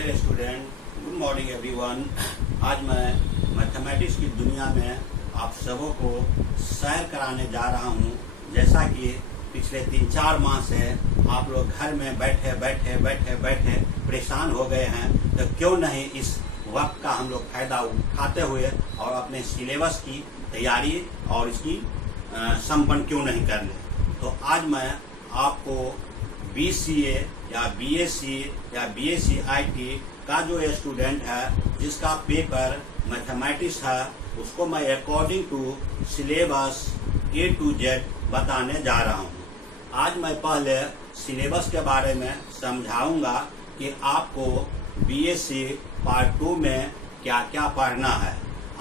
Dear student, good morning everyone. आज मैं mathematics की दुनिया में आप सबों को सैर कराने जा रहा हूं। जैसा कि पिछले 3-4 माह से आप लोग घर में बैठे बैठे परेशान हो गए हैं, तो क्यों नहीं इस वक्त का हम लोग फायदा उठाते हुए और अपने सिलेबस की तैयारी और इसकी संपन्न क्यों नहीं कर ले। तो आज मैं आपको BCA या BSc या BSc IT का जो स्टूडेंट है जिसका पेपर मैथमेटिक्स है, उसको मैं according to syllabus A to Z बताने जा रहा हूँ। आज मैं पहले सिलेबस के बारे में समझाऊंगा कि आपको BSc पार्ट 2 में क्या क्या पढ़ना है।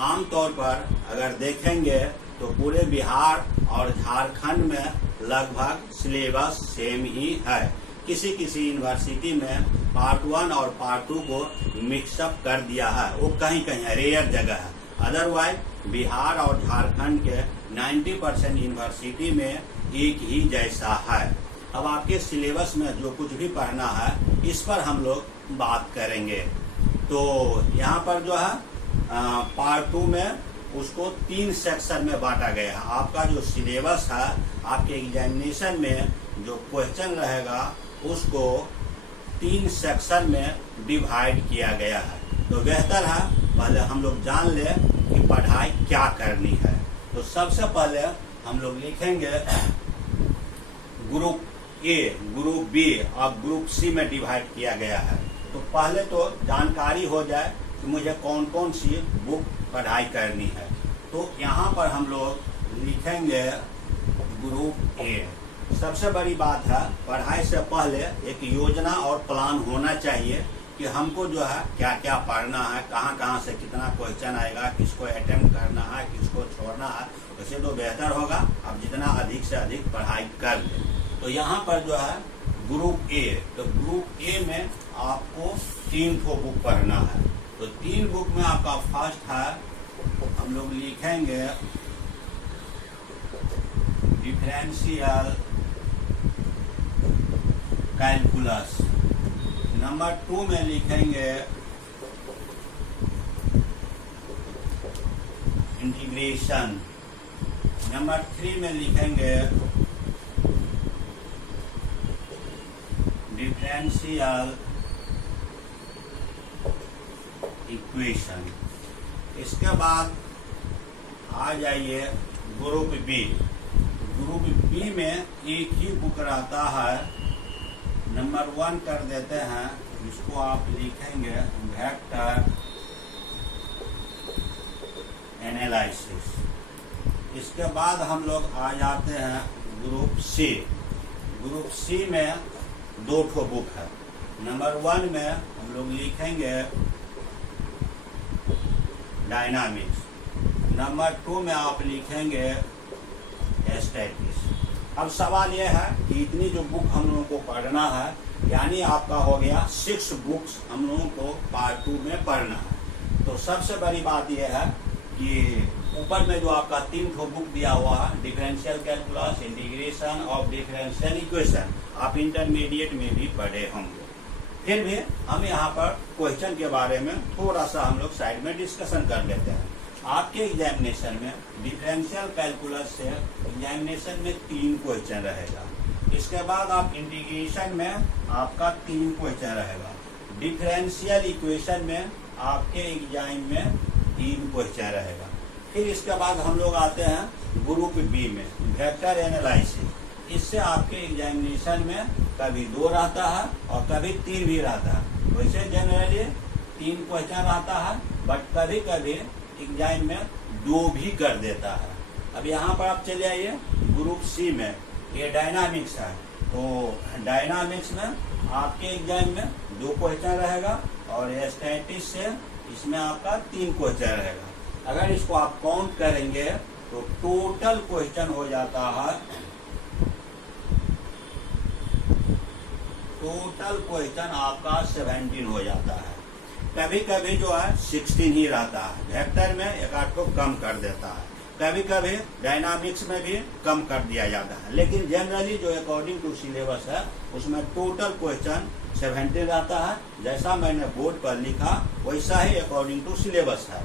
आमतौर पर अगर देखेंगे तो पूरे बिहार और झारखंड में लगभग सिलेबस सेम ही है। किसी किसी यूनिवर्सिटी में पार्ट 1 और पार्ट 2 को मिक्सअप कर दिया है, वो कहीं कहीं रेयर जगह है। अदरवाइज बिहार और झारखंड के 90% यूनिवर्सिटी में एक ही जैसा है। अब आपके सिलेबस में जो कुछ भी पढ़ना है इस पर हम लोग बात करेंगे। तो यहाँ पर जो है पार्ट 2 में उसको 3 सेक्शन में बांटा गया है। आपका जो सिलेबस है, आपके एग्जामिनेशन में जो क्वेश्चन रहेगा उसको 3 सेक्शन में डिवाइड किया गया है। तो बेहतर है पहले हम लोग जान ले कि पढ़ाई क्या करनी है। तो सबसे पहले हम लोग लिखेंगे ग्रुप A, ग्रुप B और ग्रुप C में डिवाइड किया गया है। तो पहले तो जानकारी हो जाए कि मुझे कौन कौन सी बुक पढ़ाई करनी है। तो यहाँ पर हम लोग लिखेंगे ग्रुप A। सबसे बड़ी बात है, पढ़ाई से पहले एक योजना और प्लान होना चाहिए कि हमको जो है क्या क्या पढ़ना है, कहाँ कहाँ से कितना क्वेश्चन आएगा, किसको अटेम्प्ट करना है, किसको छोड़ना है। वैसे तो बेहतर होगा आप जितना अधिक से अधिक पढ़ाई कर लें। तो यहाँ पर जो है ग्रुप A, तो ग्रुप A में आपको 3 बुक पढ़ना है। तो 3 बुक में आपका फर्स्ट है, हम लोग लिखेंगे डिफरेंशियल कैलकुलस। नंबर 2 में लिखेंगे इंटीग्रेशन। नंबर 3 में लिखेंगे डिफरेंशियल इक्वेशन। इसके बाद आ जाइए ग्रुप B। ग्रुप B में एक ही बुक रहता है। नंबर 1 कर देते हैं, इसको आप लिखेंगे वेक्टर एनालिसिस। इसके बाद हम लोग आ जाते हैं ग्रुप C। ग्रुप C में 2 बुक है। नंबर 1 में हम लोग लिखेंगे डायनामिक्स। नंबर 2 में आप लिखेंगे स्टैटिस्टिक्स। अब सवाल यह है कि इतनी जो बुक हम लोगों को पढ़ना है, यानी आपका हो गया 6 बुक्स हम लोगों को पार्ट 2 में पढ़ना है। तो सबसे बड़ी बात यह है कि ऊपर में जो आपका 3 बुक दिया हुआ है, डिफरेंशियल कैलकुलस, इंटीग्रेशन और डिफरेंशियल इक्वेशन, आप इंटरमीडिएट में भी पढ़े होंगे। फिर भी हम यहाँ पर क्वेश्चन के बारे में थोड़ा सा हम लोग साइड में डिस्कशन कर लेते हैं। आपके एग्जामिनेशन में डिफरेंशियल कैलकुलस से एग्जामिनेशन में 3 क्वेश्चन रहेगा। इसके बाद आप इंटीग्रेशन में आपका 3 क्वेश्चन रहेगा। डिफरेंशियल इक्वेशन में आपके एग्जाम में 3 क्वेश्चन रहेगा। फिर इसके बाद हम लोग आते हैं ग्रुप B में वेक्टर एनालिसिस। इससे आपके एग्जामिनेशन में कभी 2 रहता है और कभी 3 भी रहता है। वैसे जनरली 3 क्वेश्चन रहता है, बट कभी कभी एग्जाम में 2 भी कर देता है। अब यहाँ पर आप चले आइए ग्रुप C में, ये डायनामिक्स है। तो डायनामिक्स में आपके एग्जाम में 2 क्वेश्चन रहेगा और स्टैटिस्टिक्स से इसमें आपका 3 क्वेश्चन रहेगा। अगर इसको आप काउंट करेंगे तो टोटल क्वेश्चन हो जाता है, टोटल क्वेश्चन आपका 17 हो जाता है। कभी कभी जो है 16 ही रहता है। वेक्टर में 1-8 को कम कर देता है। कभी कभी डायनामिक्स में भी कम कर दिया जाता है, लेकिन जनरली जो अकॉर्डिंग टू सिलेबस है उसमें टोटल क्वेश्चन 17 रहता है। जैसा मैंने बोर्ड पर लिखा वैसा ही अकॉर्डिंग टू सिलेबस है।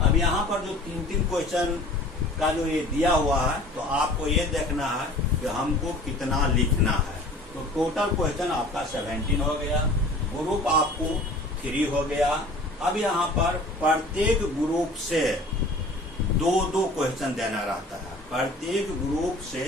अब यहाँ पर जो 3-3 क्वेश्चन का जो ये दिया हुआ है, तो आपको ये देखना है कि हमको कितना लिखना है। तो टोटल क्वेश्चन आपका 17 हो गया, ग्रुप आपको 3 हो गया। अब यहाँ पर प्रत्येक ग्रुप से 2-2 क्वेश्चन देना रहता है, प्रत्येक ग्रुप से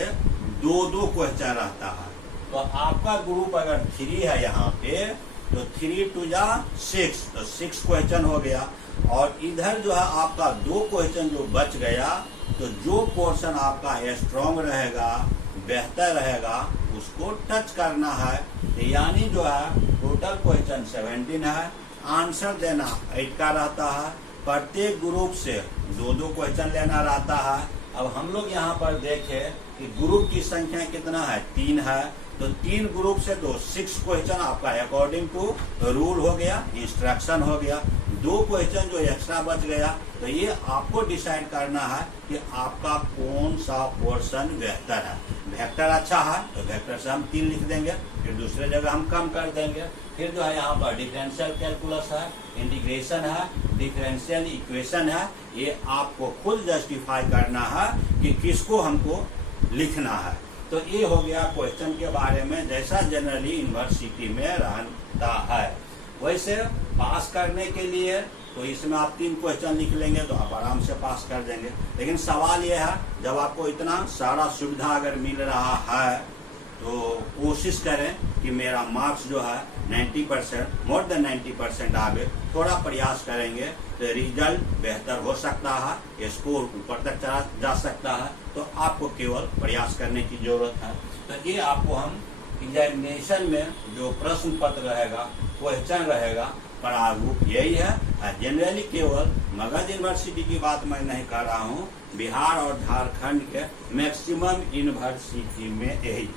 2-2 क्वेश्चन रहता है। तो आपका ग्रुप अगर 3 है यहाँ पे, तो 3 2 जा 6, तो 6 क्वेश्चन हो गया। और इधर जो है आपका 2 क्वेश्चन जो बच गया, तो जो पोर्शन आपका स्ट्रॉन्ग रहेगा, बेहतर रहेगा, उसको टच करना है। तो यानी जो है टोटल क्वेश्चन 17 है, आंसर देना 8 का रहता है। प्रत्येक ग्रुप से 2-2 क्वेश्चन लेना रहता है। अब हम लोग यहाँ पर देखें कि ग्रुप की संख्या कितना है, 3 है। तो 3 ग्रुप से तो 6 क्वेश्चन आपका अकॉर्डिंग टू रूल हो गया, इंस्ट्रक्शन हो गया। 2 क्वेश्चन जो एक्स्ट्रा बच गया, तो ये आपको डिसाइड करना है कि आपका कौन सा पोर्शन बेहतर है। वेक्टर अच्छा है तो वेक्टर से हम 3 लिख देंगे, फिर दूसरे जगह हम कम कर देंगे। फिर जो है यहाँ पर डिफरेंशियल कैलकुलस है, इंटीग्रेशन है, डिफरेंशियल इक्वेशन है। ये आपको खुद जस्टिफाई करना है कि किसको हमको लिखना है। तो ये हो गया क्वेश्चन के बारे में, जैसा जनरली यूनिवर्सिटी में रहता है। वैसे पास करने के लिए तो इसमें आप 3 क्वेश्चन लिख लेंगे तो आप आराम से पास कर देंगे। लेकिन सवाल यह है, जब आपको इतना सारा सुविधा अगर मिल रहा है, तो कोशिश करें कि मेरा मार्क्स जो है 90%, मोर देन 90% आवे। थोड़ा प्रयास करेंगे तो रिजल्ट बेहतर हो सकता है, स्कोर ऊपर तक चला जा सकता है। तो आपको केवल प्रयास करने की जरूरत है। तो ये आपको हम एग्जामिनेशन में जो प्रश्न पत्र रहेगा, क्वेश्चन रहेगा, प्रारूप यही है। जनरली केवल मगध यूनिवर्सिटी की बात मैं नहीं कर रहा हूँ, बिहार और झारखंड के मैक्सिमम यूनिवर्सिटी में यही।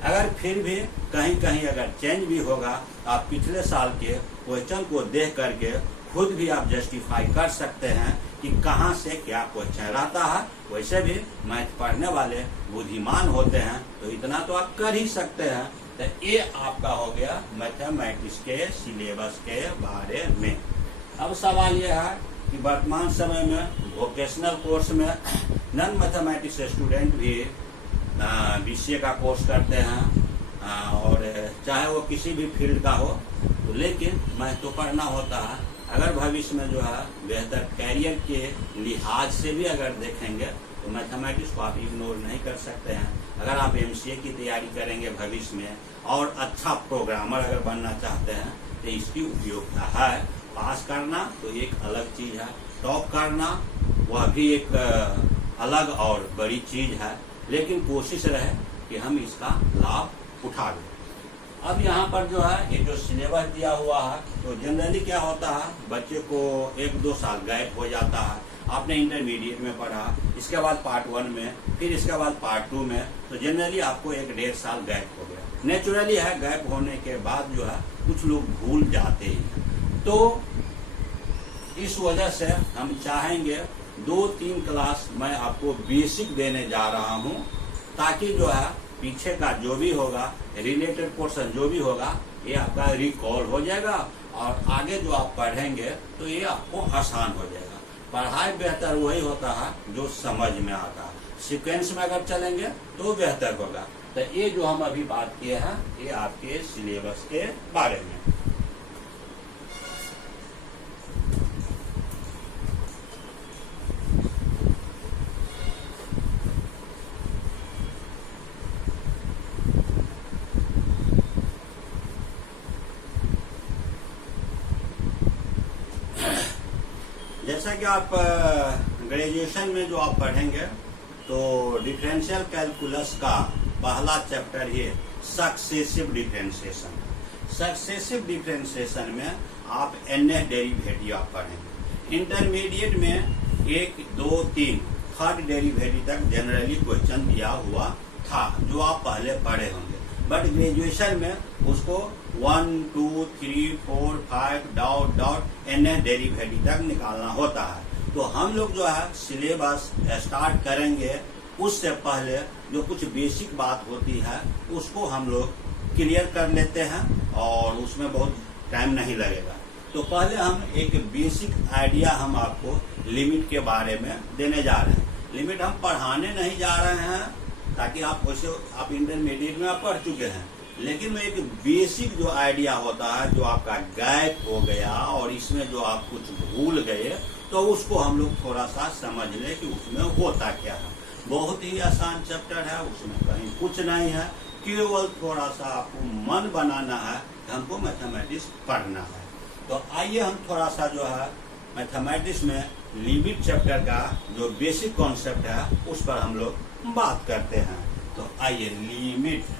अगर फिर भी कहीं कहीं अगर चेंज भी होगा, आप पिछले साल के क्वेश्चन को देख करके खुद भी आप जस्टिफाई कर सकते हैं कि कहाँ से क्या क्वेश्चन रहता है। वैसे भी मैथ पढ़ने वाले बुद्धिमान होते हैं, तो इतना तो आप कर ही सकते हैं। तो ये आपका हो गया मैथमेटिक्स के सिलेबस के बारे में। अब सवाल यह है कि वर्तमान समय में वोकेशनल कोर्स में नॉन मैथमेटिक्स स्टूडेंट भी BCA का कोर्स करते हैं, और चाहे वो किसी भी फील्ड का हो, तो लेकिन मैथ तो पढ़ना होता है। अगर भविष्य में जो है बेहतर कैरियर के लिहाज से भी अगर देखेंगे, तो मैथमेटिक्स को आप इग्नोर नहीं कर सकते हैं। अगर आप MCA की तैयारी करेंगे भविष्य में और अच्छा प्रोग्रामर अगर बनना चाहते हैं, तो इसकी उपयोगिता है। पास करना तो एक अलग चीज है, टॉप करना वह भी एक अलग और बड़ी चीज है, लेकिन कोशिश रहे कि हम इसका लाभ उठा लें। अब यहाँ पर जो है ये जो सिलेबस दिया हुआ है, तो जनरली क्या होता है, बच्चे को 1-2 साल गैप हो जाता है। आपने इंटरमीडिएट में पढ़ा, इसके बाद पार्ट 1 में, फिर इसके बाद पार्ट 2 में, तो जनरली आपको 1-1.5 साल गैप हो गया। नेचुरली है, गैप होने के बाद जो है कुछ लोग भूल जाते हैं। तो इस वजह से हम चाहेंगे 2-3 क्लास मैं आपको बेसिक देने जा रहा हूँ, ताकि जो है पीछे का जो भी होगा, रिलेटेड पोर्शन जो भी होगा, ये आपका रिकॉल हो जाएगा, और आगे जो आप पढ़ेंगे तो ये आपको आसान हो जाएगा। पढ़ाई बेहतर वही होता है जो समझ में आता है। सीक्वेंस में अगर चलेंगे तो बेहतर होगा। तो ये जो हम अभी बात किए हैं, ये आपके सिलेबस के बारे में। जैसा कि आप ग्रेजुएशन में जो आप पढ़ेंगे, तो डिफरेंशियल कैलकुलस का पहला चैप्टर ये सक्सेसिव डिफरेंशिएशन। सक्सेसिव डिफरेंशिएशन में आप NH डेरिवेटिव आप पढ़ेंगे। इंटरमीडिएट में 1, 2, 3 थर्ड डेरिवेटिव तक जनरली क्वेश्चन दिया हुआ था, जो आप पहले पढ़े होंगे। बट ग्रेजुएशन में उसको 1, 2, 3, 4, 5 डॉट NH डेरिवेटिव तक निकालना होता है। तो हम लोग जो है सिलेबस स्टार्ट करेंगे उससे पहले जो कुछ बेसिक बात होती है उसको हम लोग क्लियर कर लेते हैं और उसमें बहुत टाइम नहीं लगेगा। तो पहले हम एक बेसिक आइडिया हम आपको लिमिट के बारे में देने जा रहे हैं। लिमिट हम पढ़ाने नहीं जा रहे हैं ताकि आप वैसे आप इंटरमीडिएट में आप पढ़ चुके हैं, लेकिन में एक बेसिक जो आइडिया होता है जो आपका गैप हो गया और इसमें जो आप कुछ भूल गए तो उसको हम लोग थोड़ा सा समझ लें कि उसमें होता क्या है। बहुत ही आसान चैप्टर है, उसमें कहीं कुछ नहीं है, केवल थोड़ा सा आपको मन बनाना है कि हमको मैथमेटिक्स पढ़ना है। तो आइए हम थोड़ा सा जो है मैथमेटिक्स में लिमिट चैप्टर का जो बेसिक कॉन्सेप्ट है उस पर हम लोग बात करते हैं। तो आइए लिमिट।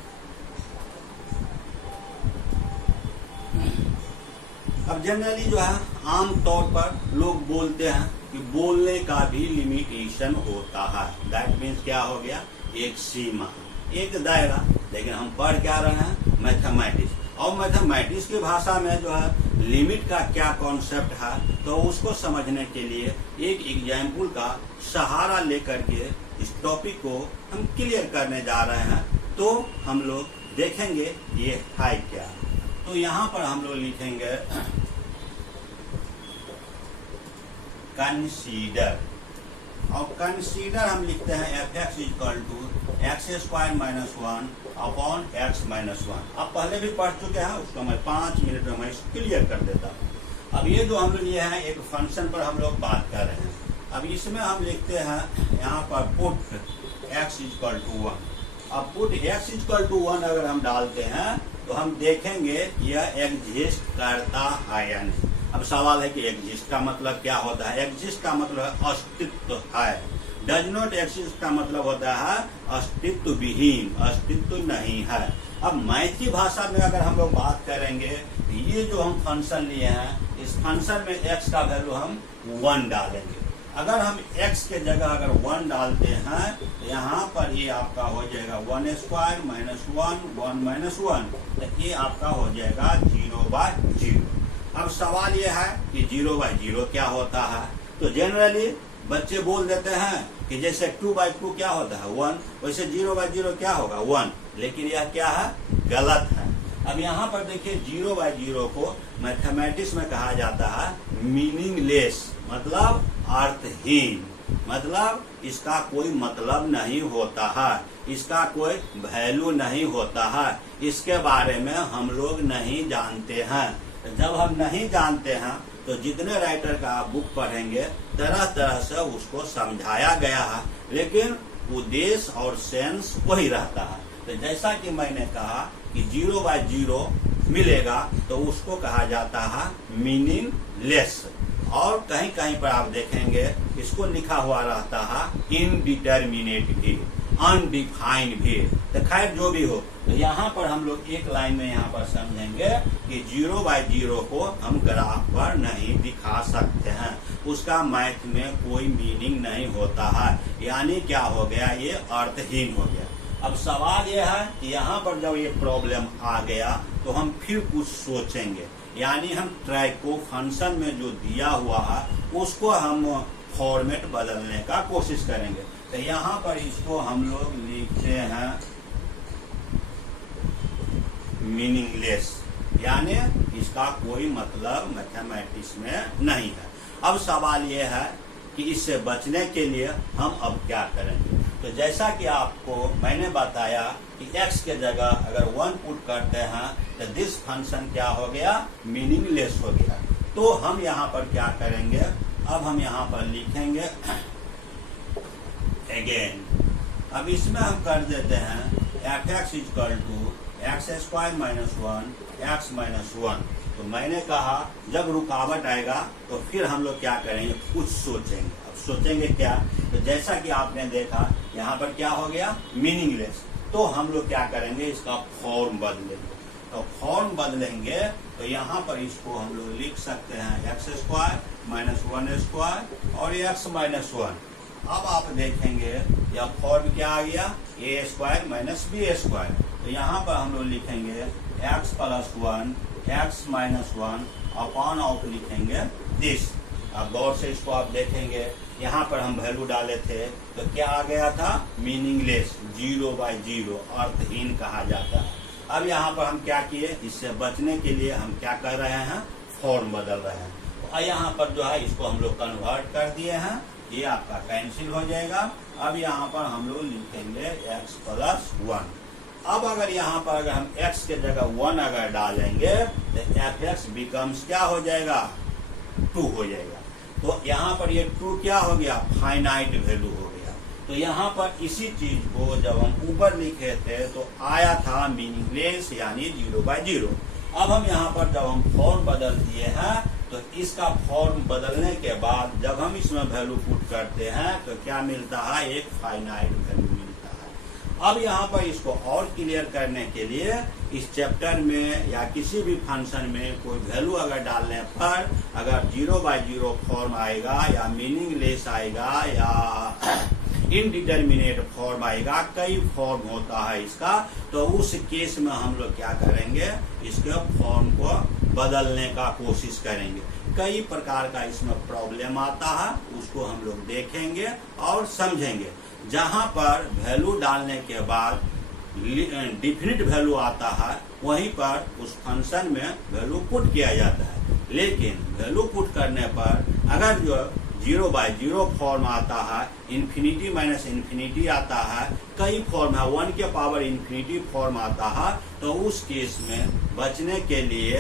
अब जनरली जो है आम तौर पर लोग बोलते हैं कि बोलने का भी लिमिटेशन होता है। दैट मीन्स क्या हो गया, एक सीमा, एक दायरा। लेकिन हम पढ़ क्या रहे हैं, मैथमेटिक्स, और मैथमेटिक्स की भाषा में जो है लिमिट का क्या कॉन्सेप्ट है तो उसको समझने के लिए एक एग्जाम्पल का सहारा लेकर के इस टॉपिक को हम क्लियर करने जा रहे हैं। तो हम लोग देखेंगे ये है क्या। तो यहाँ पर हम लोग लिखेंगे कंसीडर, और कंसीडर हम लिखते हैं f(x) = x² - 1 अपॉन x - 1। आप पहले भी पढ़ चुके हैं, उसको मैं 5 मिनट में मैं क्लियर कर देता हूँ। अब ये जो हम लोग लिए हैं एक फंक्शन पर हम लोग बात कर रहे हैं। अब इसमें हम लिखते हैं यहाँ पर पुट x = 1। अब पुट x = 1 अगर हम डालते हैं तो हम देखेंगे यह एग्जिस्ट करता है या नहीं। अब सवाल है कि एग्जिस्ट का मतलब क्या होता है। एग्जिस्ट का मतलब है अस्तित्व है। डज नॉट एग्जिस्ट का मतलब होता है अस्तित्व विहीन, अस्तित्व नहीं है। अब मैथ की भाषा में अगर हम लोग बात करेंगे, ये जो हम फंक्शन लिए हैं इस फंक्शन में x का वैल्यू हम 1 डालेंगे। अगर हम x के जगह अगर 1 डालते हैं तो यहाँ पर ये आपका हो जाएगा 1² - 1 1 - 1, तो ये आपका हो जाएगा 0/0। अब सवाल ये है कि 0/0 क्या होता है। तो जनरली बच्चे बोल देते हैं कि जैसे 2/2 क्या होता है 1, वैसे 0/0 क्या होगा 1, लेकिन यह क्या है, गलत है। अब यहाँ पर देखिए 0/0 को मैथमेटिक्स में कहा जाता है मीनिंगलेस, मतलब अर्थहीन, मतलब इसका कोई मतलब नहीं होता है, इसका कोई वैल्यू नहीं होता है, इसके बारे में हम लोग नहीं जानते हैं। जब हम नहीं जानते हैं तो जितने राइटर का आप बुक पढ़ेंगे तरह तरह से उसको समझाया गया है, लेकिन उद्देश्य और सेंस वही रहता है। तो जैसा कि मैंने कहा कि 0/0 मिलेगा तो उसको कहा जाता है मीनिंगलेस, और कहीं कहीं पर आप देखेंगे इसको लिखा हुआ रहता है इनडिटर्मिनेट भी, अनडिफाइंड भी। तो खैर जो भी हो, तो यहाँ पर हम लोग एक लाइन में यहाँ पर समझेंगे कि 0/0 को हम ग्राफ पर नहीं दिखा सकते हैं, उसका मैथ में कोई मीनिंग नहीं होता है, यानी क्या हो गया, ये अर्थहीन हो गया। अब सवाल यह है कि यहाँ पर जब ये प्रॉब्लम आ गया तो हम फिर कुछ सोचेंगे, यानी हम ट्रैक को फंक्शन में जो दिया हुआ है उसको हम फॉर्मेट बदलने का कोशिश करेंगे। तो यहाँ पर इसको हम लोग लिखते हैं मीनिंगलेस, यानी इसका कोई मतलब मैथमेटिक्स में नहीं है। अब सवाल यह है कि इससे बचने के लिए हम अब क्या करेंगे। तो जैसा कि आपको मैंने बताया कि x के जगह अगर 1 पुट करते हैं तो दिस फंक्शन क्या हो गया, मीनिंगलेस हो गया। तो हम यहाँ पर क्या करेंगे, अब हम यहाँ पर लिखेंगे अगेन। अब इसमें हम कर देते हैं f(x) = x² - 1 x - 1। तो मैंने कहा जब रुकावट आएगा तो फिर हम लोग क्या करेंगे, कुछ सोचेंगे। अब सोचेंगे क्या, तो जैसा कि आपने देखा यहाँ पर क्या हो गया, मीनिंगलेस। तो हम लोग क्या करेंगे, इसका फॉर्म बदलेंगे। तो फॉर्म बदलेंगे तो यहाँ पर इसको हम लोग लिख सकते हैं x² - 1² और x - 1। अब आप देखेंगे यह फॉर्म क्या आ गया, a² - b²। तो यहाँ पर हम लोग लिखेंगे x + 1 x - 1 अपॉन ऑफ लिखेंगे दिस। अब गौर से इसको आप देखेंगे, यहाँ पर हम वैल्यू डाले थे तो क्या आ गया था, मीनिंगलेस, 0/0, अर्थहीन कहा जाता है। अब यहाँ पर हम क्या किए, इससे बचने के लिए हम क्या कर रहे हैं, फॉर्म बदल रहे हैं। और यहाँ पर जो है इसको हम लोग कन्वर्ट कर दिए हैं, ये आपका कैंसिल हो जाएगा। अब यहाँ पर हम लोग लिखेंगे x+1। अब अगर यहाँ पर अगर हम x के जगह 1 अगर डालेंगे तो fx बिकम्स क्या हो जाएगा, 2 हो जाएगा। तो यहाँ पर ये 2 क्या हो गया, फाइनाइट वैल्यू हो गया। तो यहाँ पर इसी चीज को जब हम ऊपर लिखे थे तो आया था मीनिंगलेस यानी 0/0। अब हम यहाँ पर जब हम फॉर्म बदल दिए हैं तो इसका फॉर्म बदलने के बाद जब हम इसमें वैल्यू पुट करते हैं तो क्या मिलता है, एक फाइनाइट वैल्यू मिलता है। अब यहाँ पर इसको और क्लियर करने के लिए इस चैप्टर में या किसी भी फंक्शन में कोई वैल्यू अगर डालने पर अगर 0/0 फॉर्म आएगा या मीनिंगलेस आएगा या इनडिटर्मिनेट फॉर्म आएगा, कई फॉर्म होता है इसका, तो उस केस में हम लोग क्या करेंगे, इसके फॉर्म को बदलने का कोशिश करेंगे। कई प्रकार का इसमें प्रॉब्लम आता है, उसको हम लोग देखेंगे और समझेंगे। जहां पर वैल्यू डालने के बाद डिफिनिट वैल्यू आता है वहीं पर उस फंक्शन में वैल्यू पुट किया जाता है। लेकिन वैल्यू पुट करने पर अगर जो 0/0 फॉर्म आता है, इन्फिनिटी माइनस इन्फिनिटी आता है, कई फॉर्म है, 1 के पावर इन्फिनिटी फॉर्म आता है, तो उस केस में बचने के लिए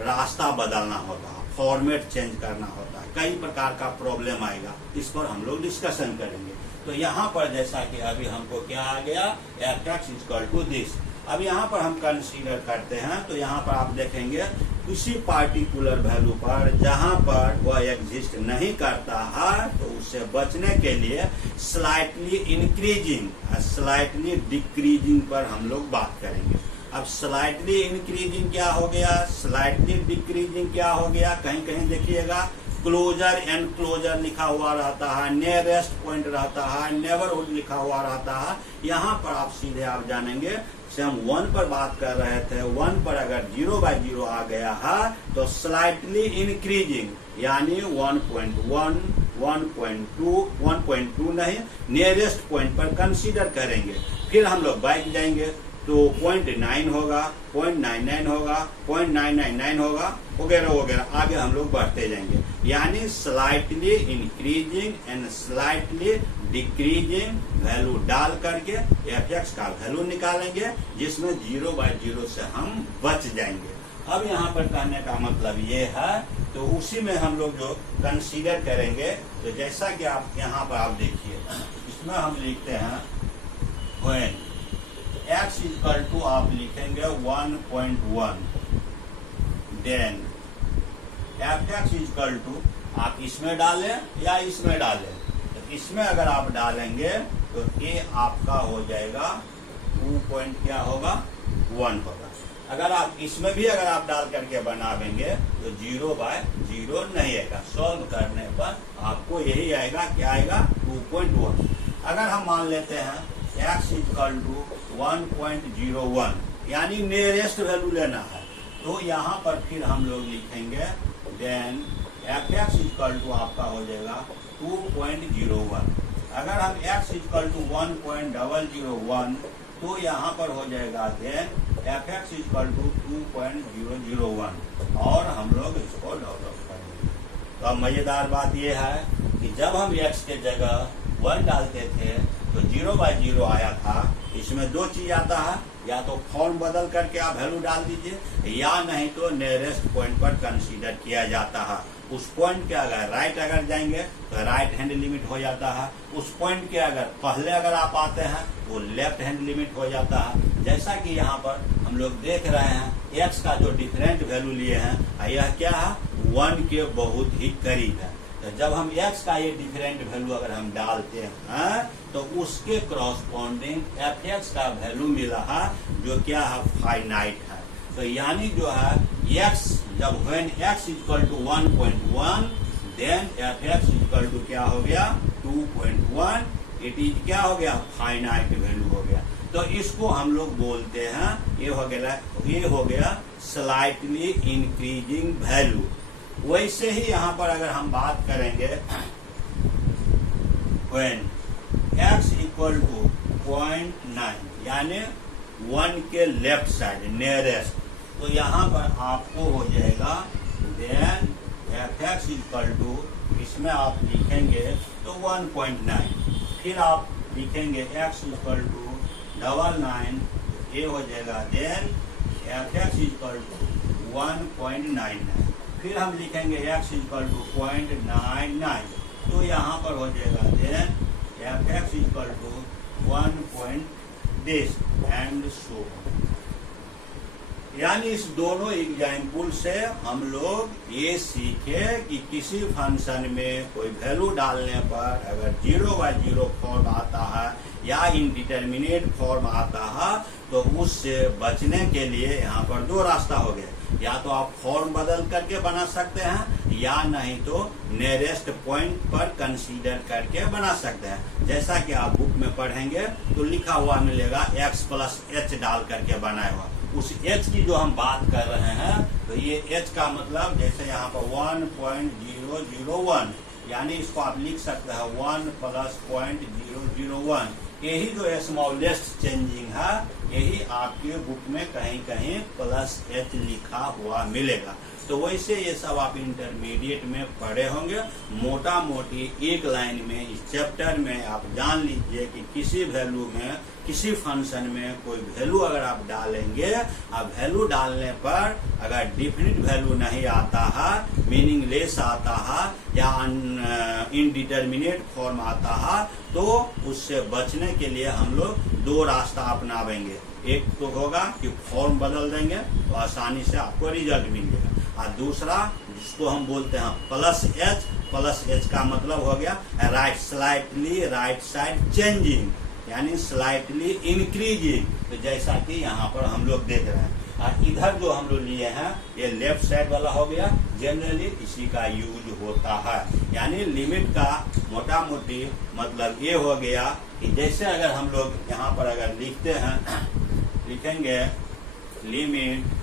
रास्ता बदलना होता है, फॉर्मेट चेंज करना होता है। कई प्रकार का प्रॉब्लम आएगा, इस पर हम लोग डिस्कशन करेंगे। तो यहाँ पर जैसा कि अभी हमको क्या आ गया, f(x)=this। अब यहाँ पर हम कंसीडर करते हैं तो यहाँ पर आप देखेंगे किसी पार्टिकुलर वैल्यू पर जहाँ पर वह एग्जिस्ट नहीं करता है तो उससे बचने के लिए स्लाइटली इंक्रीजिंग, स्लाइटली डिक्रीजिंग पर हम लोग बात करेंगे। अब स्लाइटली इंक्रीजिंग क्या हो गया, स्लाइटली डिक्रीजिंग क्या हो गया, कहीं कहीं देखिएगा क्लोजर एंड क्लोजर लिखा हुआ रहता है, नियरेस्ट पॉइंट रहता है, नेबरहुड लिखा हुआ रहता है। यहाँ पर आप सीधे आप जानेंगे से हम 1 पर बात कर रहे थे, 1 पर अगर 0/0 आ गया है तो स्लाइटली इंक्रीजिंग यानी 1.1, 1.2, 1.2 नहीं, नियरेस्ट पॉइंट पर कंसीडर करेंगे। फिर हम लोग बैक जाएंगे तो 0.9 होगा, 0.99 होगा, 0.999 होगा, वगैरह वगैरह आगे हम लोग बढ़ते जाएंगे। यानी slightly increasing and slightly decreasing value डाल करके fx का वैल्यू निकालेंगे जिसमें 0/0 से हम बच जाएंगे। अब यहाँ पर कहने का मतलब ये है, तो उसी में हम लोग जो कंसीडर करेंगे, तो जैसा कि आप यहाँ पर आप देखिए, इसमें हम लिखते हैं when x आप लिखेंगे 1.1, देन fx आप इसमें डालें या इसमें डालें। तो इसमें अगर आप डालेंगे तो ये आपका हो जाएगा 2 होगा 1 होगा। अगर आप इसमें भी अगर आप डाल करके बनावेंगे तो 0/0 नहीं आएगा। सॉल्व करने पर आपको यही आएगा, क्या आएगा, 2.1। अगर हम मान लेते हैं x 1.01 यानी नियरेस्ट वैल्यू लेना है, तो यहाँ पर फिर हम लोग लिखेंगे देन fx आपका हो जाएगा 2.01। अगर हम x 1.001 तो यहाँ पर हो जाएगा देन fx 2.001 और हम लोग इसको डेवलप करेंगे। तो अब मजेदार बात यह है कि जब हम x के जगह 1 डालते थे तो 0/0 आया था। इसमें 2 चीज आता है, या तो फॉर्म बदल करके आप वैल्यू डाल दीजिए या नहीं तो नियरेस्ट पॉइंट पर कंसीडर किया जाता है। उस पॉइंट के अगर राइट अगर जाएंगे तो राइट हैंड लिमिट हो जाता है, उस पॉइंट के अगर पहले अगर आप आते हैं तो लेफ्ट हैंड लिमिट हो जाता है। जैसा कि यहाँ पर हम लोग देख रहे हैं x का जो डिफरेंट वैल्यू लिए हैं यह क्या है, 1 के बहुत ही करीब है। तो जब हम x का ये डिफरेंट वैल्यू अगर हम डालते हैं तो उसके क्रॉसपॉन्डिंग fx का वैल्यू मिला है जो क्या है, फाइनाइट है। तो यानी जो है x जब when x = 1.1 देन fx = क्या हो गया, 2.1। इट इज क्या हो गया, फाइनाइट वैल्यू हो गया। तो इसको हम लोग बोलते हैं, ये हो गया स्लाइटली इंक्रीजिंग वैल्यू। वैसे ही यहाँ पर अगर हम बात करेंगे when x इक्वल टू 0.9 यानी 1 के लेफ्ट साइड नियरेस्ट, तो यहाँ पर आपको हो जाएगा देन fx इक्वल टू, इसमें आप लिखेंगे तो 1.9, फिर आप लिखेंगे x इक्वल टू 99, ये हो जाएगा देन fx इक्वल टू 1.99, फिर हम लिखेंगे x इक्वल टू 0.99, तो यहाँ पर हो जाएगा then fx equal to 1.this and so. यानी इस दोनों एग्जाम्पल से हम लोग ये सीखे कि किसी फंक्शन में कोई वैल्यू डालने पर अगर 0/0 फॉर्म आता है या इनडिटर्मिनेट फॉर्म आता है तो उससे बचने के लिए यहाँ पर दो रास्ता हो गया, या तो आप फॉर्म बदल करके बना सकते हैं या नहीं तो नियरेस्ट पॉइंट पर कंसीडर करके बना सकते हैं। जैसा कि आप बुक में पढ़ेंगे तो लिखा हुआ मिलेगा x प्लस h डाल करके बनाया हुआ, उस h की जो हम बात कर रहे हैं तो ये h का मतलब जैसे यहाँ पर 1.001, यानी इसको आप लिख सकते हैं 1 प्लस 0.001, यही जो स्मॉलेस्ट चेंजिंग है यही आपके बुक में कहीं कहीं प्लस h लिखा हुआ मिलेगा। तो वैसे ये सब आप इंटरमीडिएट में पढ़े होंगे। मोटा मोटी एक लाइन में इस चैप्टर में आप जान लीजिए कि किसी वैल्यू में, किसी फंक्शन में कोई वैल्यू अगर आप डालेंगे, आप वैल्यू डालने पर अगर डिफिनिट वैल्यू नहीं आता है, मीनिंगलेस आता है या इनडिटर्मिनेट फॉर्म आता है, तो उससे बचने के लिए हम लोग दो रास्ता अपनावेंगे। एक तो होगा कि फॉर्म बदल देंगे तो आसानी से आपको रिजल्ट मिलेगा, और दूसरा जिसको हम बोलते हैं प्लस एच का मतलब हो गया right slightly right side changing, यानी स्लाइटली इंक्रीजिंग। तो जैसा कि यहाँ पर हम लोग देख रहे हैं, और इधर जो हम लोग लिए हैं ये लेफ्ट साइड वाला हो गया, जनरली इसी का यूज होता है। यानी लिमिट का मोटा मोटी मतलब ये हो गया कि जैसे अगर हम लोग यहाँ पर अगर लिखते हैं, लिखेंगे limit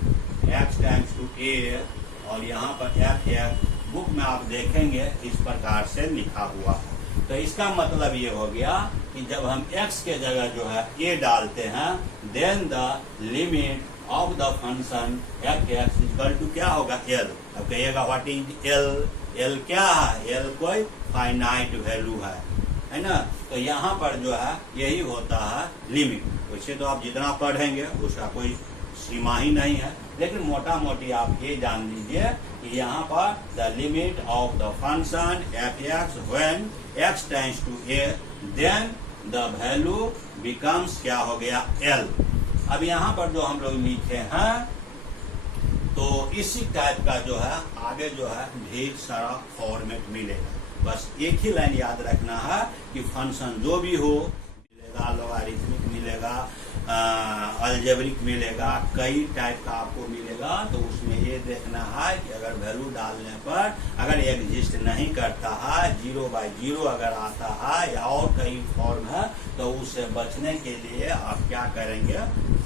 x times to a और यहाँ पर f बुक में आप देखेंगे इस प्रकार से लिखा हुआ है। तो इसका मतलब ये हो गया कि जब हम x के जगह जो है a डालते हैं, then the limit of the function f(x) equal to क्या होगा l। अब कहिएगा व्हाट इज l क्या है? l कोई फाइनाइट वैल्यू है ना। तो यहाँ पर जो है यही होता है लिमिट। वैसे तो आप जितना पढ़ेंगे उसका कोई सीमा ही नहीं है, लेकिन मोटा मोटी आप ये जान लीजिए कि यहाँ पर the limit of the function f(x) when x tends to a, then the value becomes क्या हो गया l। अब यहाँ पर जो हम लोग लिखे हैं तो इसी टाइप का जो है आगे जो है ढेर सारा फॉर्मेट मिलेगा। बस एक ही लाइन याद रखना है कि फंक्शन जो भी हो मिलेगा, लॉगरिथमिक मिलेगा, अलजेब्रिक मिलेगा, कई टाइप का आपको मिलेगा। तो उसमें ये देखना है कि अगर वैल्यू डालने पर अगर एग्जिस्ट नहीं करता है, 0/0 अगर आता है या और कई फॉर्म है, तो उससे बचने के लिए आप क्या करेंगे,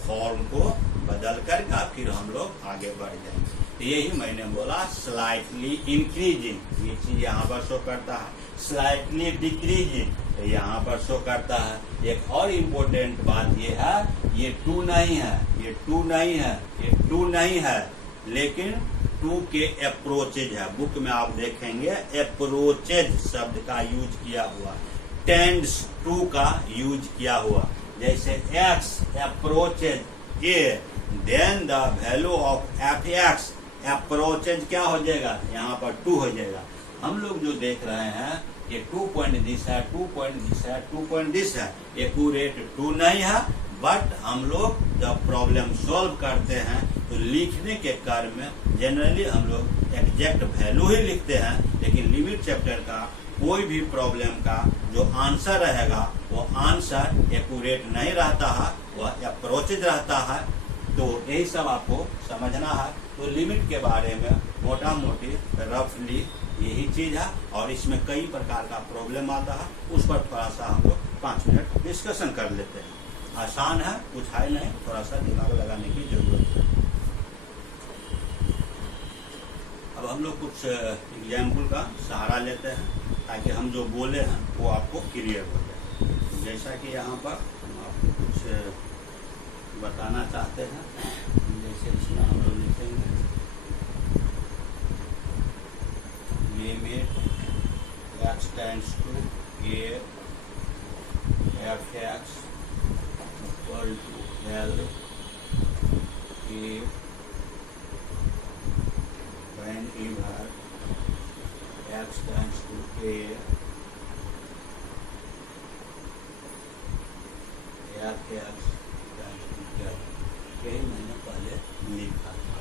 फॉर्म को बदल कर फिर हम लोग आगे बढ़ जाएंगे। तो यही मैंने बोला स्लाइटली इंक्रीजिंग, ये चीज यहाँ पर शो करता है, स्लाइटली डिक्रीजिंग तो यहाँ पर शो करता है। एक और इम्पोर्टेंट बात ये है, ये 2 नहीं है, ये 2 नहीं है, ये 2 नहीं है, लेकिन 2 के अप्रोचेज है। बुक में आप देखेंगे अप्रोचेज शब्द का यूज किया हुआ, टेंड्स टू का यूज किया हुआ। जैसे x approaches a, then the value of f(x) approaches क्या हो जाएगा, यहाँ पर 2 हो जाएगा। हम लोग जो देख रहे हैं ये 2 पॉइंट दिस है, 2 पॉइंट दिस है, 2 पॉइंट दिस है, एक्यूरेट 2 नहीं है। बट हम लोग जब प्रॉब्लम सॉल्व करते हैं तो लिखने के क्रम में जनरली हम लोग एग्जैक्ट वैल्यू ही लिखते हैं, लेकिन लिमिट चैप्टर का कोई भी प्रॉब्लम का जो आंसर रहेगा वो आंसर एक्यूरेट नहीं रहता है, वह अप्रोचेज रहता है। तो यही सब आपको समझना है। तो लिमिट के बारे में मोटा मोटी रफली यही चीज है, और इसमें कई प्रकार का प्रॉब्लम आता है, उस पर थोड़ा सा हम लोग 5 मिनट डिस्कशन कर लेते हैं। आसान है, कुछ है नहीं, थोड़ा सा दिमाग लगाने की जरूरत है। अब हम लोग कुछ एग्जाम्पल का सहारा लेते हैं ताकि हम जो बोले हैं वो आपको क्लियर हो जाए। जैसा कि यहाँ पर हम आपको कुछ बताना चाहते हैं, जैसे इसमें हम लोग लिखेंगे limit x tends to a f(x) equal to L if whenever x tends to a f(x) tends to L। यही मैंने पहले लिखा था,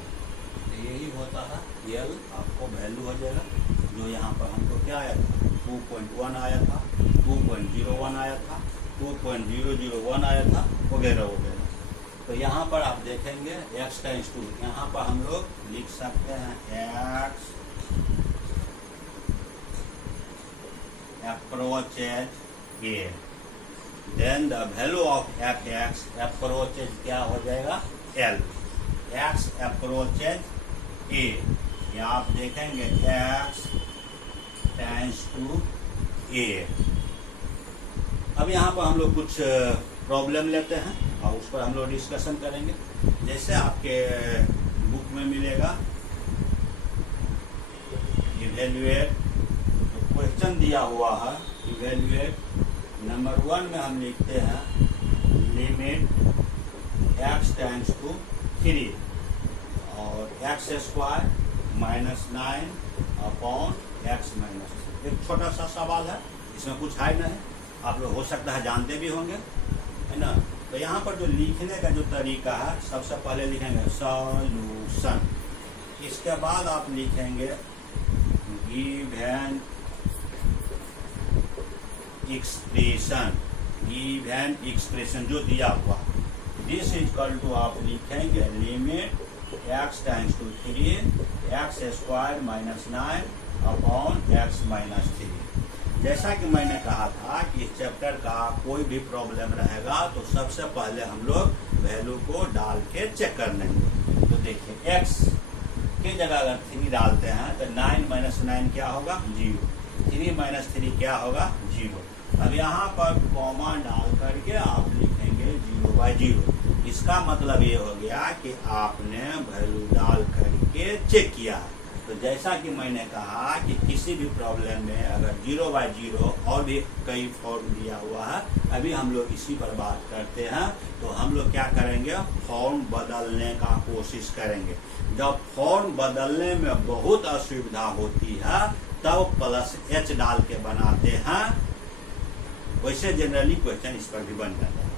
तो यही होता है L आपको वैल्यू हो जाएगा जो यहाँ पर हमको क्या आया था, 2.1 आया था, 2.01 आया था, 2.001 आया था, वगैरह वगैरह। तो यहाँ पर आप देखेंगे x टेंड्स टू, यहाँ पर हम लोग लिख सकते हैं x approaches a, then the value of f(x) approaches क्या हो जाएगा L। x approaches a, यहाँ आप देखेंगे x टेंड्स टू a। अब यहाँ पर हम लोग कुछ प्रॉब्लम लेते हैं और उस पर हम लोग डिस्कशन करेंगे। जैसे आपके बुक में मिलेगा इवेल्युएट, तो क्वेश्चन दिया हुआ है इवेल्युएट नंबर 1 में हम लिखते हैं लिमिट x टेंड्स टू 3 और x² -9 अपॉन x -3। एक छोटा सा सवाल है, इसमें कुछ है नहीं, आप लोग हो सकता है जानते भी होंगे, है ना। तो यहाँ पर जो लिखने का जो तरीका है, सबसे पहले लिखेंगे सॉल्यूशन, इसके बाद आप लिखेंगे गिवन एक्सप्रेशन, गिवन एक्सप्रेशन जो दिया हुआ, दिस इज इक्वल टू आप लिखेंगे limit x tends to 3 x² -9 upon x -3। जैसा कि मैंने कहा था कि इस चैप्टर का कोई भी प्रॉब्लम रहेगा तो सबसे पहले हम लोग वैल्यू को डाल के चेक कर लेंगे। तो देखिए x की जगह अगर 3 डालते हैं तो 9 - 9 क्या होगा 0, 3 - 3 क्या होगा 0। अब यहाँ पर कॉमा डाल करके आप लिखेंगे 0/0। इसका मतलब ये हो गया कि आपने वैल्यू डाल करके चेक किया। तो जैसा कि मैंने कहा कि किसी भी प्रॉब्लम में अगर 0/0 और भी कई फॉर्म दिया हुआ है, अभी हम लोग इसी पर बात करते हैं, तो हम लोग क्या करेंगे फॉर्म बदलने का कोशिश करेंगे। जब फॉर्म बदलने में बहुत असुविधा होती है तब +h डाल के बनाते हैं, वैसे जनरली क्वेश्चन इस पर भी बन जाता है।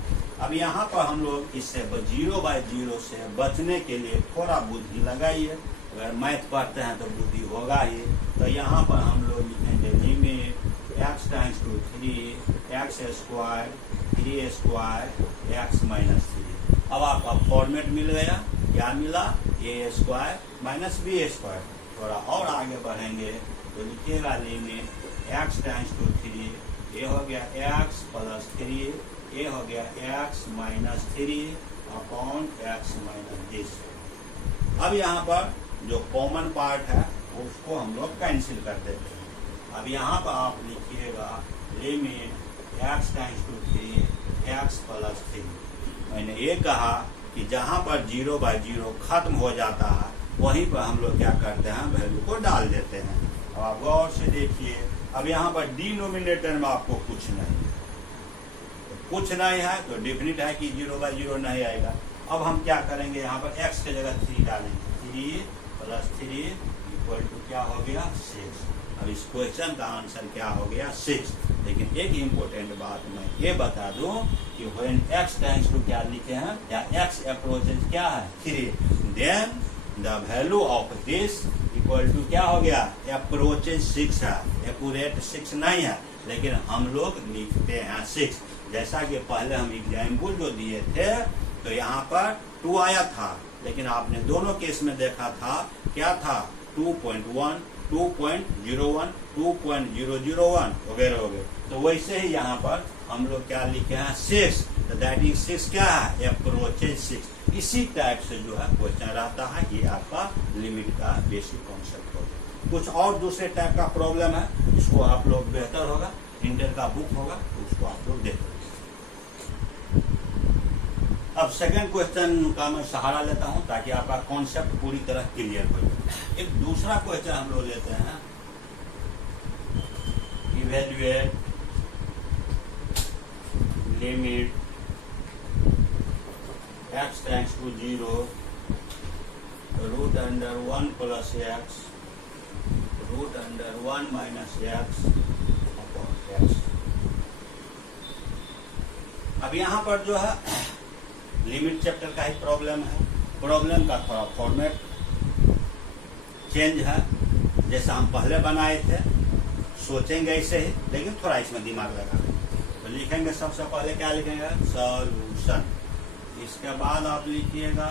अब यहाँ पर हम लोग इससे 0/0 से बचने के लिए थोड़ा बुद्धि लगाइए। अगर मैथ पढ़ते हैं तो बुद्धि होगा ही। तो यहाँ पर हम लोग लिखेंगे limit x tends to 3 x² 3² x -3। अब आपका फॉर्मेट मिल गया, क्या मिला a² - b²। थोड़ा और आगे बढ़ेंगे तो लिखिएगा लिमिट x टेंड्स टू 3, ये हो गया x + 3, ये हो गया x -3 अपॉन x -10। अब यहाँ पर जो कॉमन पार्ट है उसको हम लोग कैंसिल कर देते हैं। अब यहाँ पर आप लिखिएगा limit x tends to 3 x + 3। मैंने ये कहा कि जहाँ पर 0/0 खत्म हो जाता है वहीं पर हम लोग क्या करते हैं वैल्यू को डाल देते हैं। अब आप गौर से देखिए, अब यहाँ पर डिनोमिनेटर में आपको कुछ नहीं है तो डेफिनेट है कि 0/0 नहीं आएगा। अब हम क्या करेंगे, यहाँ पर x की जगह 3 डालेंगे, 3 + 3 = क्या हो गया 6। अब इस क्वेश्चन का आंसर क्या हो गया 6। लेकिन एक इम्पोर्टेंट बात मैं ये बता दूं कि व्हेन x टेंड्स टू क्या लिखे हैं, या x अप्रोचेज क्या है 3, then the value of this equal to क्या हो गया अप्रोचेज 6 है। एक्यूरेट 6 नहीं है लेकिन हम लोग लिखते हैं 6। जैसा कि पहले हम एग्जाम्पल जो दिए थे तो यहाँ पर 2 आया था, लेकिन आपने दोनों केस में देखा था क्या था 2.1, 2.01, 2.001 वगैरह वगैरह। तो वैसे ही यहाँ पर हम लोग क्या लिखे हैं 6। तो दैट इज 6 क्या है, अप्रोचेज 6। इसी टाइप से जो है क्वेश्चन रहता है। ये आपका लिमिट का बेसिक कॉन्सेप्ट होगा। कुछ और दूसरे टाइप का प्रॉब्लम है, इसको आप लोग बेहतर होगा, इंटर का बुक होगा तो उसको आप लोग देख। अब सेकंड क्वेश्चन का मैं सहारा लेता हूं ताकि आपका कॉन्सेप्ट पूरी तरह क्लियर हो जाए। एक दूसरा क्वेश्चन हम लोग लेते हैं, evaluate limit x tends to 0 root under 1 plus x root under 1 minus x upon x। अब यहाँ पर जो है लिमिट चैप्टर का ही प्रॉब्लम है। प्रॉब्लम का थोड़ा फॉर्मेट चेंज है, जैसा हम पहले बनाए थे सोचेंगे ऐसे ही, लेकिन थोड़ा इसमें दिमाग लगा। तो लिखेंगे सबसे पहले क्या लिखेंगे, सॉल्यूशन। इसके बाद आप लिखिएगा